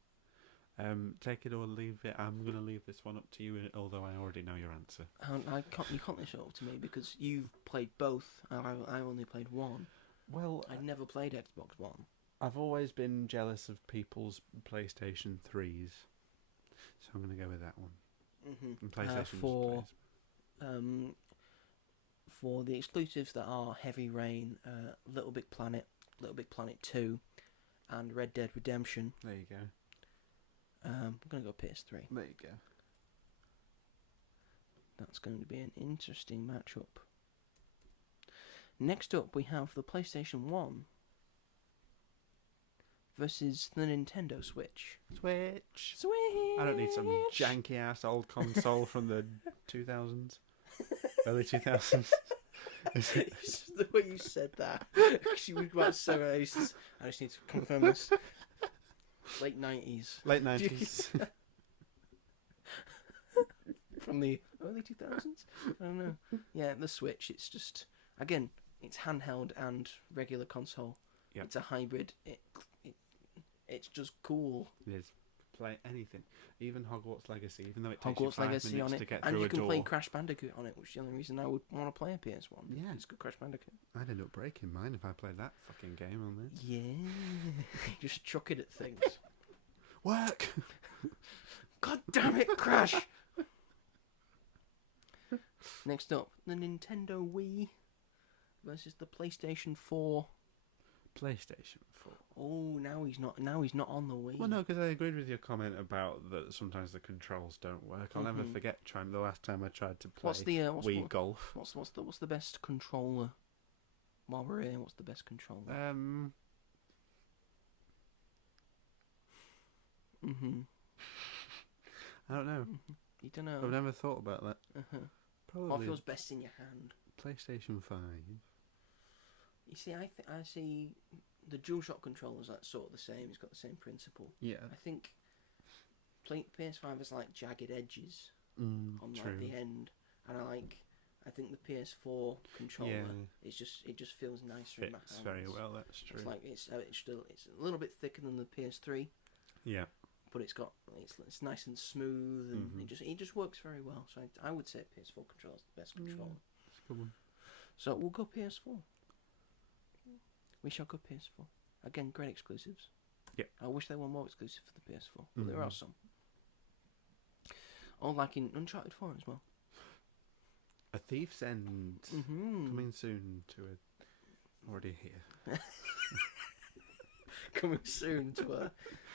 Take it or leave it. I'm going to leave this one up to you, although I already know your answer. You can't leave it up to me because you've played both. I only played one. Well, I never played Xbox One. I've always been jealous of people's PlayStation 3s, so I'm going to go with that one. Mm-hmm. And PlayStation for the exclusives that are Heavy Rain, Little Big Planet 2, and Red Dead Redemption. There you go. I'm going to go PS3. There you go. That's going to be an interesting matchup. Next up, we have the PlayStation 1 versus the Nintendo Switch. Switch! I don't need some janky ass old console from the 2000s. Early 2000s. The way you said that. Actually, we've got so I just need to confirm this. Late 90s. Late 90s. From the early 2000s? I don't know. Yeah, the Switch, it's just, again, it's handheld and regular console. Yep. It's a hybrid. It's just cool. It is. Play anything. Even Hogwarts Legacy, even though it Hogwarts takes you 5 Legacy minutes on it. to get and through you a can door. play Crash Bandicoot on it, which is the only reason I would want to play a PS1. Yeah. It's good Crash Bandicoot. I'd end up breaking mine if I played that fucking game on this. Yeah. Just chuck it at things. Work! God damn it, Crash! Next up, the Nintendo Wii versus the PlayStation 4. PlayStation 4. Oh, now he's not on the Wii. Well, no, because I agreed with your comment about that sometimes the controls don't work. I'll never forget trying the last time I tried to play Wii Golf. What's the best controller? While we're here, what's the best controller? I don't know. You don't know. I've never thought about that. Probably. What feels best in your hand? PlayStation 5. You see, I see the DualShock controller's like sort of the same. It's got the same principle. Yeah. I think PS5 has like jagged edges on like the end, and I think the PS4 controller it just feels nicer in my hands. Fits very well. That's true. It's like it's a little bit thicker than the PS3. Yeah. But it's it's nice and smooth, and it just works very well. So I would say PS4 controller is the best controller. That's a good one. So we'll go PS4. We shall go PS4. Again, great exclusives. Yeah. I wish there were more exclusives for the PS4, but there are some. Oh, like in Uncharted 4 as well. A Thief's End. Coming soon to a... Already here. Coming soon to a...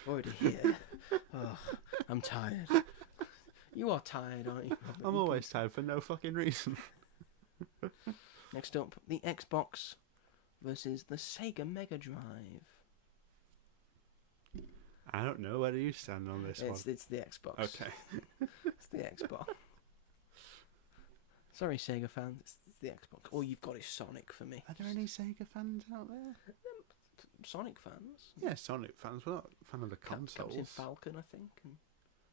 Already here. Oh, I'm tired. You are tired, aren't you? I'm always tired for no fucking reason. Next up, the Xbox versus the Sega Mega Drive. I don't know where do you stand on this one. It's the Xbox. Okay. It's the Xbox. Sorry, Sega fans. It's the Xbox. All you've got is Sonic for me. Are there any Sega fans out there? Sonic fans? Yeah, Sonic fans. We're not a fan of the consoles. Captain Falcon, I think. And...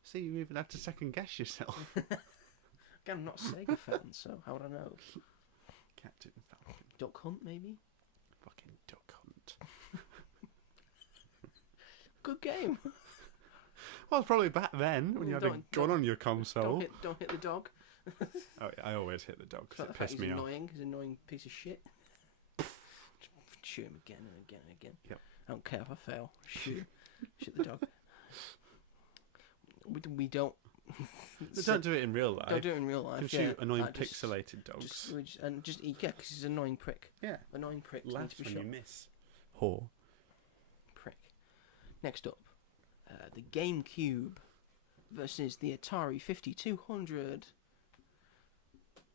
See, you even had to second guess yourself. Again, I'm not a Sega fan, so how would I know? Captain Falcon. Duck Hunt, maybe? Fucking Duck Hunt. Good game. Well, probably back then when you had a gun on your console. Don't hit the dog. Oh, I always hit the dog because it pissed he's me annoying. off. He's an annoying piece of shit. Shoot him again and again and again. Yep. I don't care if I fail. Shoot him. Shoot the dog. We don't. Don't do it in real life. Don't do it in real life. You can shoot annoying just, pixelated dogs. Yeah, because he's an annoying prick. Yeah. Annoying prick. Laughs Needs to be when shot. you miss. Whore. Prick. Next up, the GameCube versus the Atari 5200.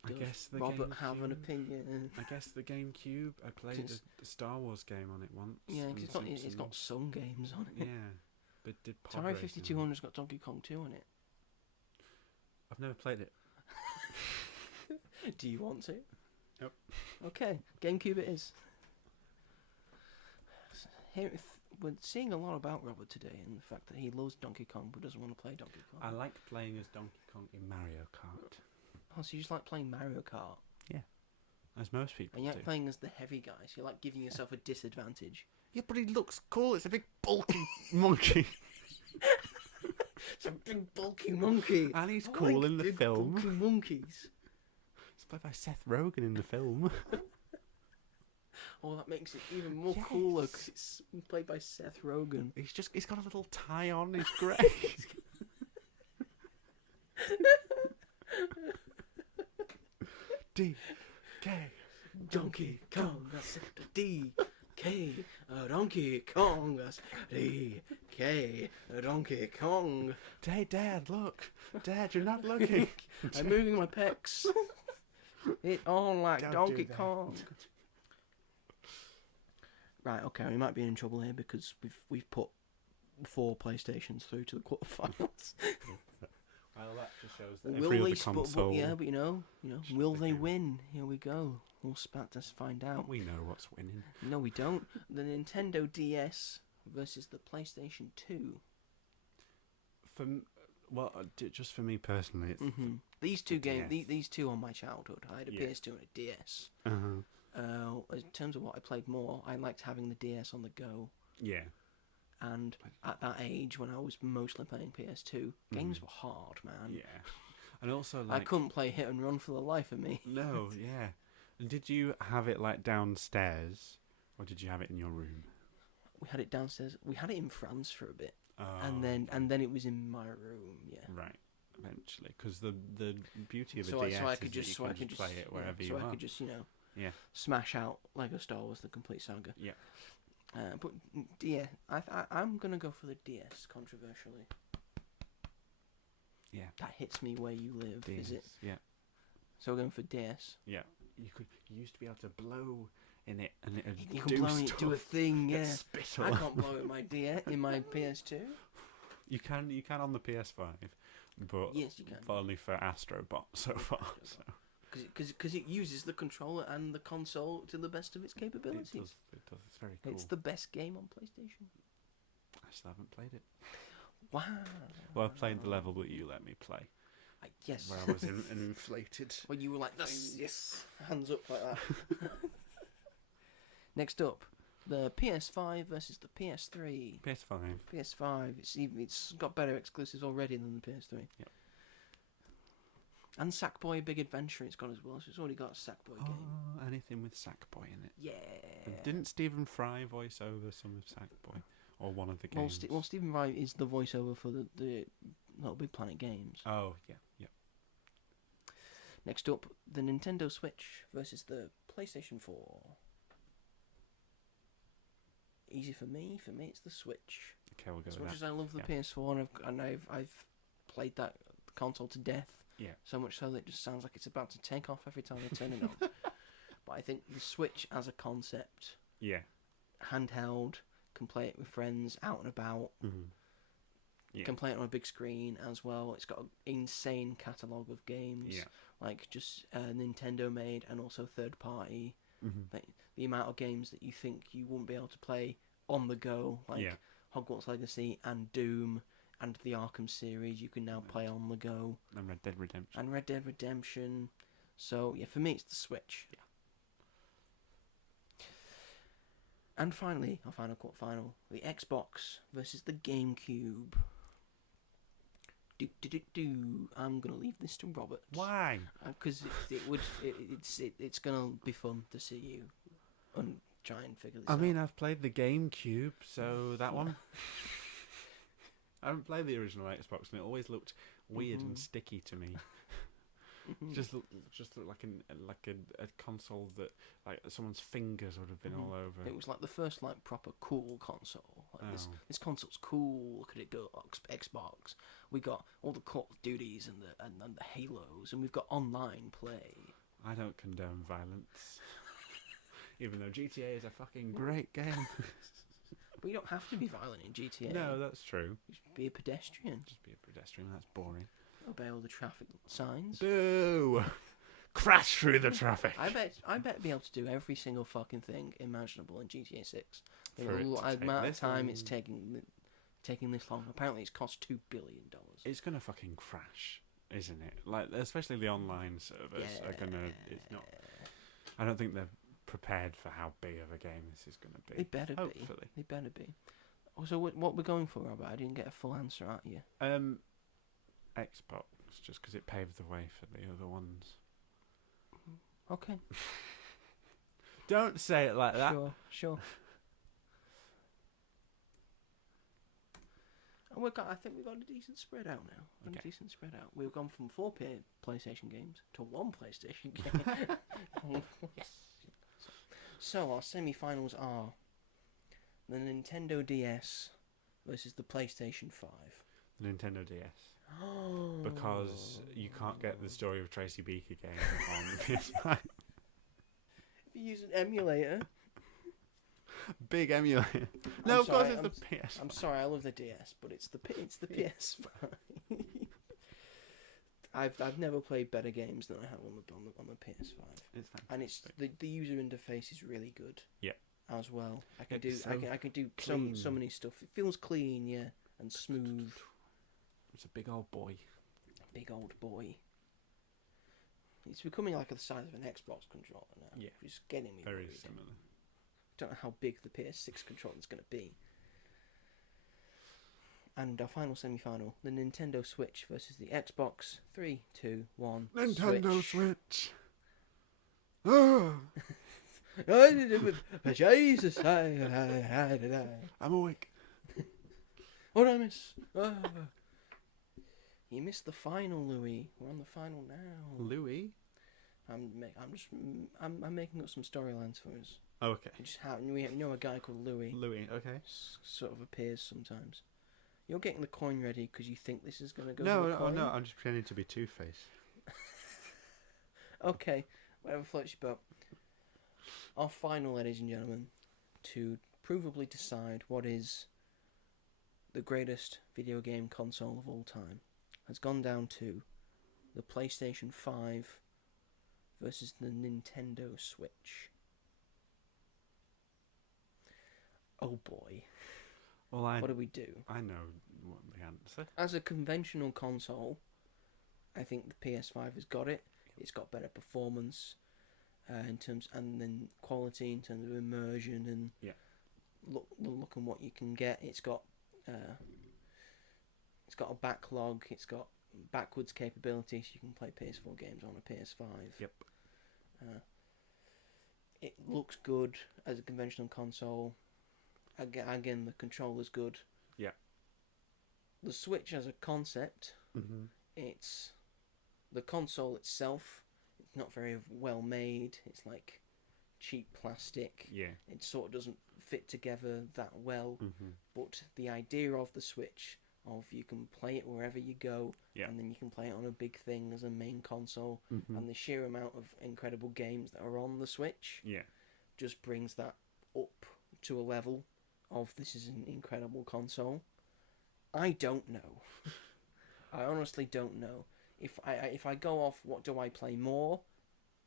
I guess the Robert GameCube, have an opinion? I guess the GameCube. I played the Star Wars game on it once. Yeah, because it's got some games on it. Yeah, but did pod Atari racing. 5200's got Donkey Kong 2 on it. I've never played it. Do you want to? Nope. Okay, GameCube it is. Here, we're seeing a lot about Robert today, and the fact that he loves Donkey Kong but doesn't want to play Donkey Kong. I like playing as Donkey Kong in Mario Kart. Oh, so you just like playing Mario Kart? Yeah, as most people And you do. like playing as the heavy guy, so you like giving yourself a disadvantage. Yeah, but he looks cool. It's a big bulky monkey. It's a big bulky monkey. And he's cool in the big film. Bulky monkeys. It's played by Seth Rogen in the film. Oh, that makes it even more cooler because it's played by Seth Rogen. He's got a little tie on. He's great. D.K. Donkey Kong, that's D.K. Donkey Kong, that's D.K. Donkey Kong. Hey, Dad, look. Dad, you're not looking. I'm moving my pecs. It on like Don't Donkey do that. Kong. Right, okay, we might be in trouble here because we've put 4 PlayStations through to the quarterfinals. Well, that just shows that Will every they other console... but you know, will they win? Here we go. We'll spat to find out. We know what's winning. No, we don't. The Nintendo DS versus the PlayStation 2. Just for me personally, it's These two games, DS. these two are my childhood. I had a Yeah. PS2 and a DS. uh-huh. In terms of what I played more, I liked having the DS on the go. Yeah. And at that age, when I was mostly playing PS2, games were hard, man. Yeah. And also, I couldn't play Hit and Run for the life of me. No, yeah. And did you have it like downstairs, or did you have it in your room? We had it downstairs. We had it in France for a bit, Oh, and then it was in my room. Yeah. right. Eventually, because the beauty of a So DS I is could that just you can just play it wherever you so I are. could just Yeah. smash out Lego Star Wars: The Complete Saga. Yeah. But yeah, I'm gonna go for the DS controversially. Yeah. That hits me where you live, DS. is it? Yeah. So we're going for DS. Yeah. You used to be able to blow in it, and it'd You do can blow stuff. it, do a thing, Get yeah. spit all I over. can't blow it in my in my PS2. You can on the PS5, but Yes, you can. only for Astrobot so far. So. Because it uses the controller and the console to the best of its capabilities. It does. It's very cool. It's the best game on PlayStation. I still haven't played it. Wow. Well, I've played the level that you let me play, Yes. where I was inflated. When you were like, yes, hands up like that. Next up, the PS5 versus the PS3. PS5. PS5, it's got better exclusives already than the PS3. Yep. And Sackboy Big Adventure it's got as well, so it's already got a Sackboy game. Oh, anything with Sackboy in it. Yeah. And didn't Stephen Fry voice over some of Sackboy? Or one of the games? Well, Stephen Fry is the voiceover for the Little Big Planet games. Oh, yeah. Next up, the Nintendo Switch versus the PlayStation 4. Easy for me. For me, it's the Switch. Okay, we'll go As with much that. as I love the PS4 and I've played that console to death. Yeah. So much so that it just sounds like it's about to take off every time I turn it on. But I think the Switch as a concept Yeah. handheld, can play it with friends out and about, Yeah. can play it on a big screen as well. It's got an insane catalogue of games, Yeah. like just Nintendo made and also third party. Mm-hmm. Like, the amount of games that you think you wouldn't be able to play on the go, like Hogwarts Legacy and Doom and the Arkham series, you can now play on the go. And Red Dead Redemption. And Red Dead Redemption. So, yeah, for me it's the Switch. Yeah. And finally, our final quarterfinal, the Xbox versus the GameCube. I'm gonna leave this to Robert. Why? Because it's gonna be fun to see you and try and figure this out. I mean, I've played the GameCube, so that one. I haven't played the original Xbox, and it always looked weird and sticky to me. Just looked like a console that like someone's fingers would have been all over. It was like the first like proper cool console. Like this console's cool. Look at it go, Xbox. We got all the Call of Duties and the Halos, and we've got online play. I don't condone violence, even though GTA is a fucking great game. But you don't have to be violent in GTA. No, that's true. Just be a pedestrian. Just be a pedestrian. That's boring. Obey all the traffic signs. Boo! Crash through the traffic. I bet be able to do every single fucking thing imaginable in GTA 6. For it to The take amount of this time long. it's taking this long. Apparently, it's cost $2 billion. It's gonna fucking crash, isn't it? Like, especially the online servers are gonna. It's not. I don't think they're prepared for how big of a game this is gonna be. They better Hopefully. be. They better be. So what we're going for, Robert? I didn't get a full answer at you. Xbox, just because it paved the way for the other ones. Okay. Don't say it like that. Sure. And I think we've got a decent spread out now. Okay. A decent spread out. We've gone from 4 PlayStation games to 1 PlayStation game. Yes. So our semi-finals are the Nintendo DS versus the PlayStation 5. The Nintendo DS. Because you can't get the Story of Tracy Beaker game on PS5. If you use an emulator. Big emulator. I'm No, of course sorry, it's the PS5. I'm sorry, I love the DS, but it's the PS5. I've never played better games than I have on the PS5. It's fantastic. And it's the user interface is really good. Yeah. As well, I can It's do clean. so many stuff. It feels clean, yeah, and smooth. It's a big old boy. Big old boy. It's becoming like the size of an Xbox controller now. Yeah. It's getting me Very worried. similar. Don't know how big the PS6 controller is going to be. And our final semi-final, the Nintendo Switch versus the Xbox. 3, 2, 1. Nintendo Switch. Switch. Jesus, I'm awake. what did I miss? You missed the final, Louis. We're on the final now. Louis? I'm making up some storylines for us. Oh, okay. We know a guy called Louis. Louis, okay. Sort of appears sometimes. You're getting the coin ready because you think this is going to go. No, I'm just pretending to be Two-Face. Okay, whatever floats your boat. Our final, ladies and gentlemen, to provably decide what is the greatest video game console of all time, has gone down to the PlayStation 5 versus the Nintendo Switch. Oh boy. Well, What do we do? I know what the answer. As a conventional console, I think the PS5 has got it. It's got better performance in terms, and then quality in terms of immersion and look and what you can get. It's got a backlog. It's got backwards capability, so you can play PS4 games on a PS5. Yep. It looks good as a conventional console. Again, the controller's good. Yeah. The Switch as a concept, it's the console itself. It's not very well made. It's like cheap plastic. Yeah. It sort of doesn't fit together that well. But the idea of the Switch, of you can play it wherever you go, and then you can play it on a big thing as a main console, and the sheer amount of incredible games that are on the Switch, just brings that up to a level of this is an incredible console. I don't know. I honestly don't know. If I go off, what do I play more?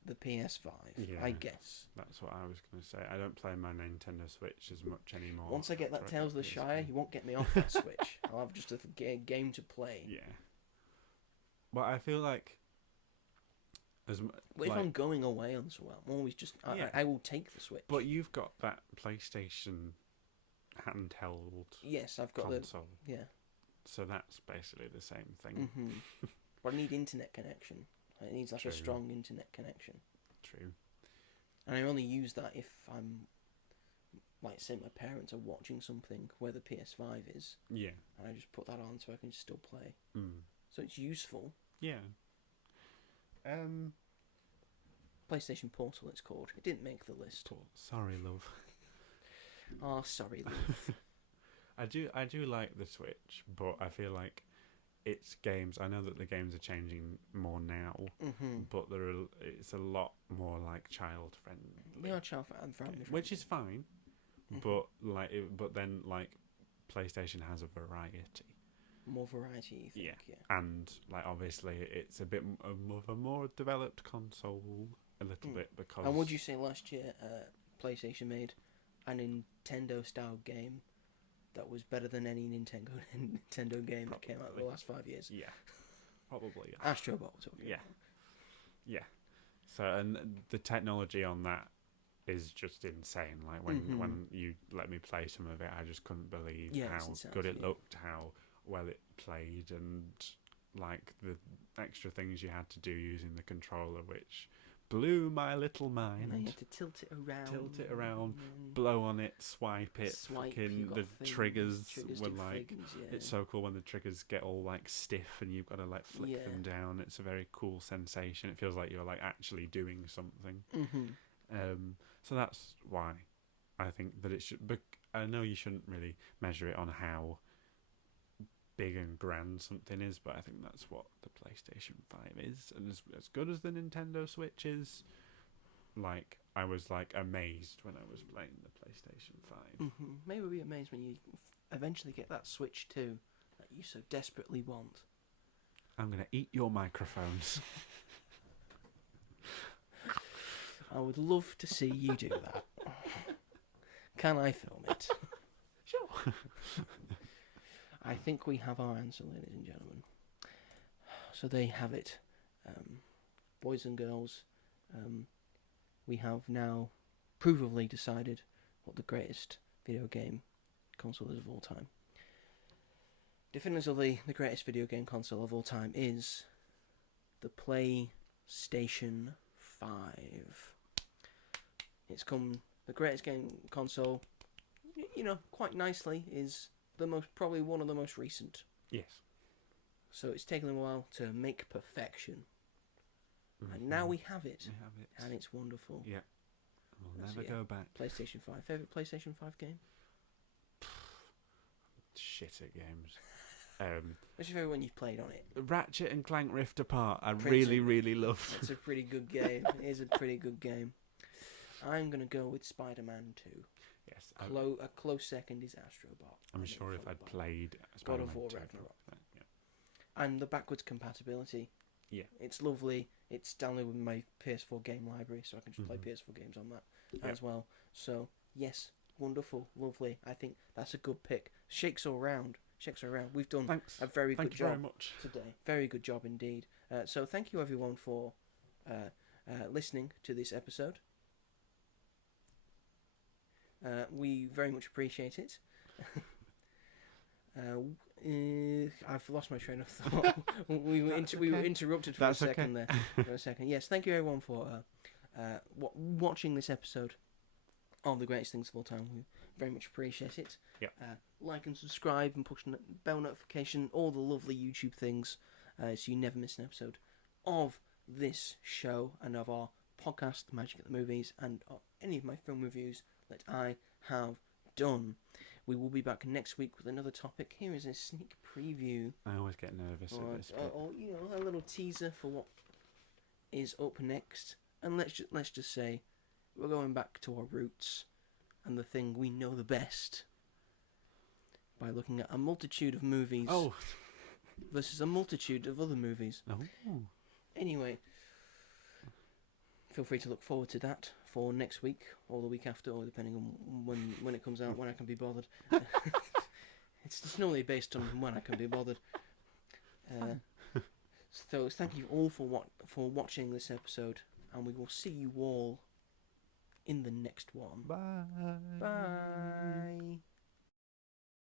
The PS5, Yeah, I guess. That's what I was going to say. I don't play my Nintendo Switch as much anymore. Once I get that after Tales of the get Shire, PSP. you won't get me off that Switch. I'll have just a game to play. Yeah. But I feel like But if I'm going away on somewhere, I'm always just Yeah. I will take the Switch. But you've got that PlayStation handheld yes, I've got console, the so that's basically the same thing. hmm But I need internet connection. It needs like True. a strong internet connection, True. and I only use that if I'm, like, say my parents are watching something where the PS5 is, Yeah. and I just put that on so I can still play. Mm. So it's useful. Yeah. PlayStation Portal, it's called. It didn't make the list. Sorry, love. Oh, sorry, love. I do like the Switch, but I feel like its games. I know that the games are changing more now, but it's a lot more like child friendly. They are child friendly, Which is fine, but then PlayStation has a variety. More variety, you think, yeah. And obviously it's a bit of a more developed console, a little bit, because. And would you say last year, PlayStation made a Nintendo style game that was better than any Nintendo game that came out in the last 5 years? Yeah, probably. Yeah. Astro Bot, we're talking about. Yeah. So, and the technology on that is just insane. Like when you let me play some of it, I just couldn't believe how good it looked, how well it played, and the extra things you had to do using the controller, which blew my little mind. And you have to tilt it around, blow on it, swipe it, fucking the things, triggers were things, it's so cool when the triggers get all stiff and you've got to flick them down. It's a very cool sensation. It feels like you're actually doing something. So that's why I think that it should. But I know you shouldn't really measure it on how big and grand something is, but I think that's what the PlayStation 5 is, and as good as the Nintendo Switch is, I was amazed when I was playing the PlayStation 5. Maybe we'll be amazed when you eventually get that Switch 2 that you so desperately want. I'm gonna eat your microphones. I would love to see you do that. Can I film it? Sure. I think we have our answer, ladies and gentlemen. So there you have it. Boys and girls, we have now provably decided what the video game console is of all time. Definitively, the greatest video game console of all time is the PlayStation 5. It's come, the greatest game console, quite nicely, is probably one of the most recent. Yes. So it's taken a while to make perfection. And now we have it. We have it. And it's wonderful. Yeah. We'll never go back. PlayStation 5. Favourite PlayStation 5 game? Shit at games. What's your favourite one you've played on it? Ratchet and Clank Rift Apart. I really, really loved. It's a pretty good game. It is a pretty good game. I'm going to go with Spider-Man 2. Yes. A close second is Astro Bot. I'm sure if I'd played God of Spider-Man War 2, Ragnarok. Yeah. And the backwards compatibility. Yeah. It's lovely. It's downloaded with my PS4 game library, so I can just play PS4 games on that as well. So, yes, wonderful, lovely. I think that's a good pick. Shakes all round. We've done a very good job very much today. Very good job indeed. So thank you everyone for listening to this episode. We very much appreciate it. I've lost my train of thought. we were interrupted for a second there. For a second. Yes, thank you everyone for watching this episode of The Greatest Things of All Time. We very much appreciate it. Yeah. Like and subscribe and push bell notification, all the lovely YouTube things, so you never miss an episode of this show and of our podcast, Magic at the Movies, and any of my film reviews that I have done. We will be back next week with another topic. Here is a sneak preview. I always get nervous at this bit. Or a little teaser for what is up next. And let's just say we're going back to our roots and the thing we know the best by looking at a multitude of movies versus a multitude of other movies. Oh. Anyway, feel free to look forward to that for next week or the week after, or depending on when it comes out, when I can be bothered. It's normally based on when I can be bothered. So thank you all for watching this episode, and we will see you all in the next one. Bye. Bye.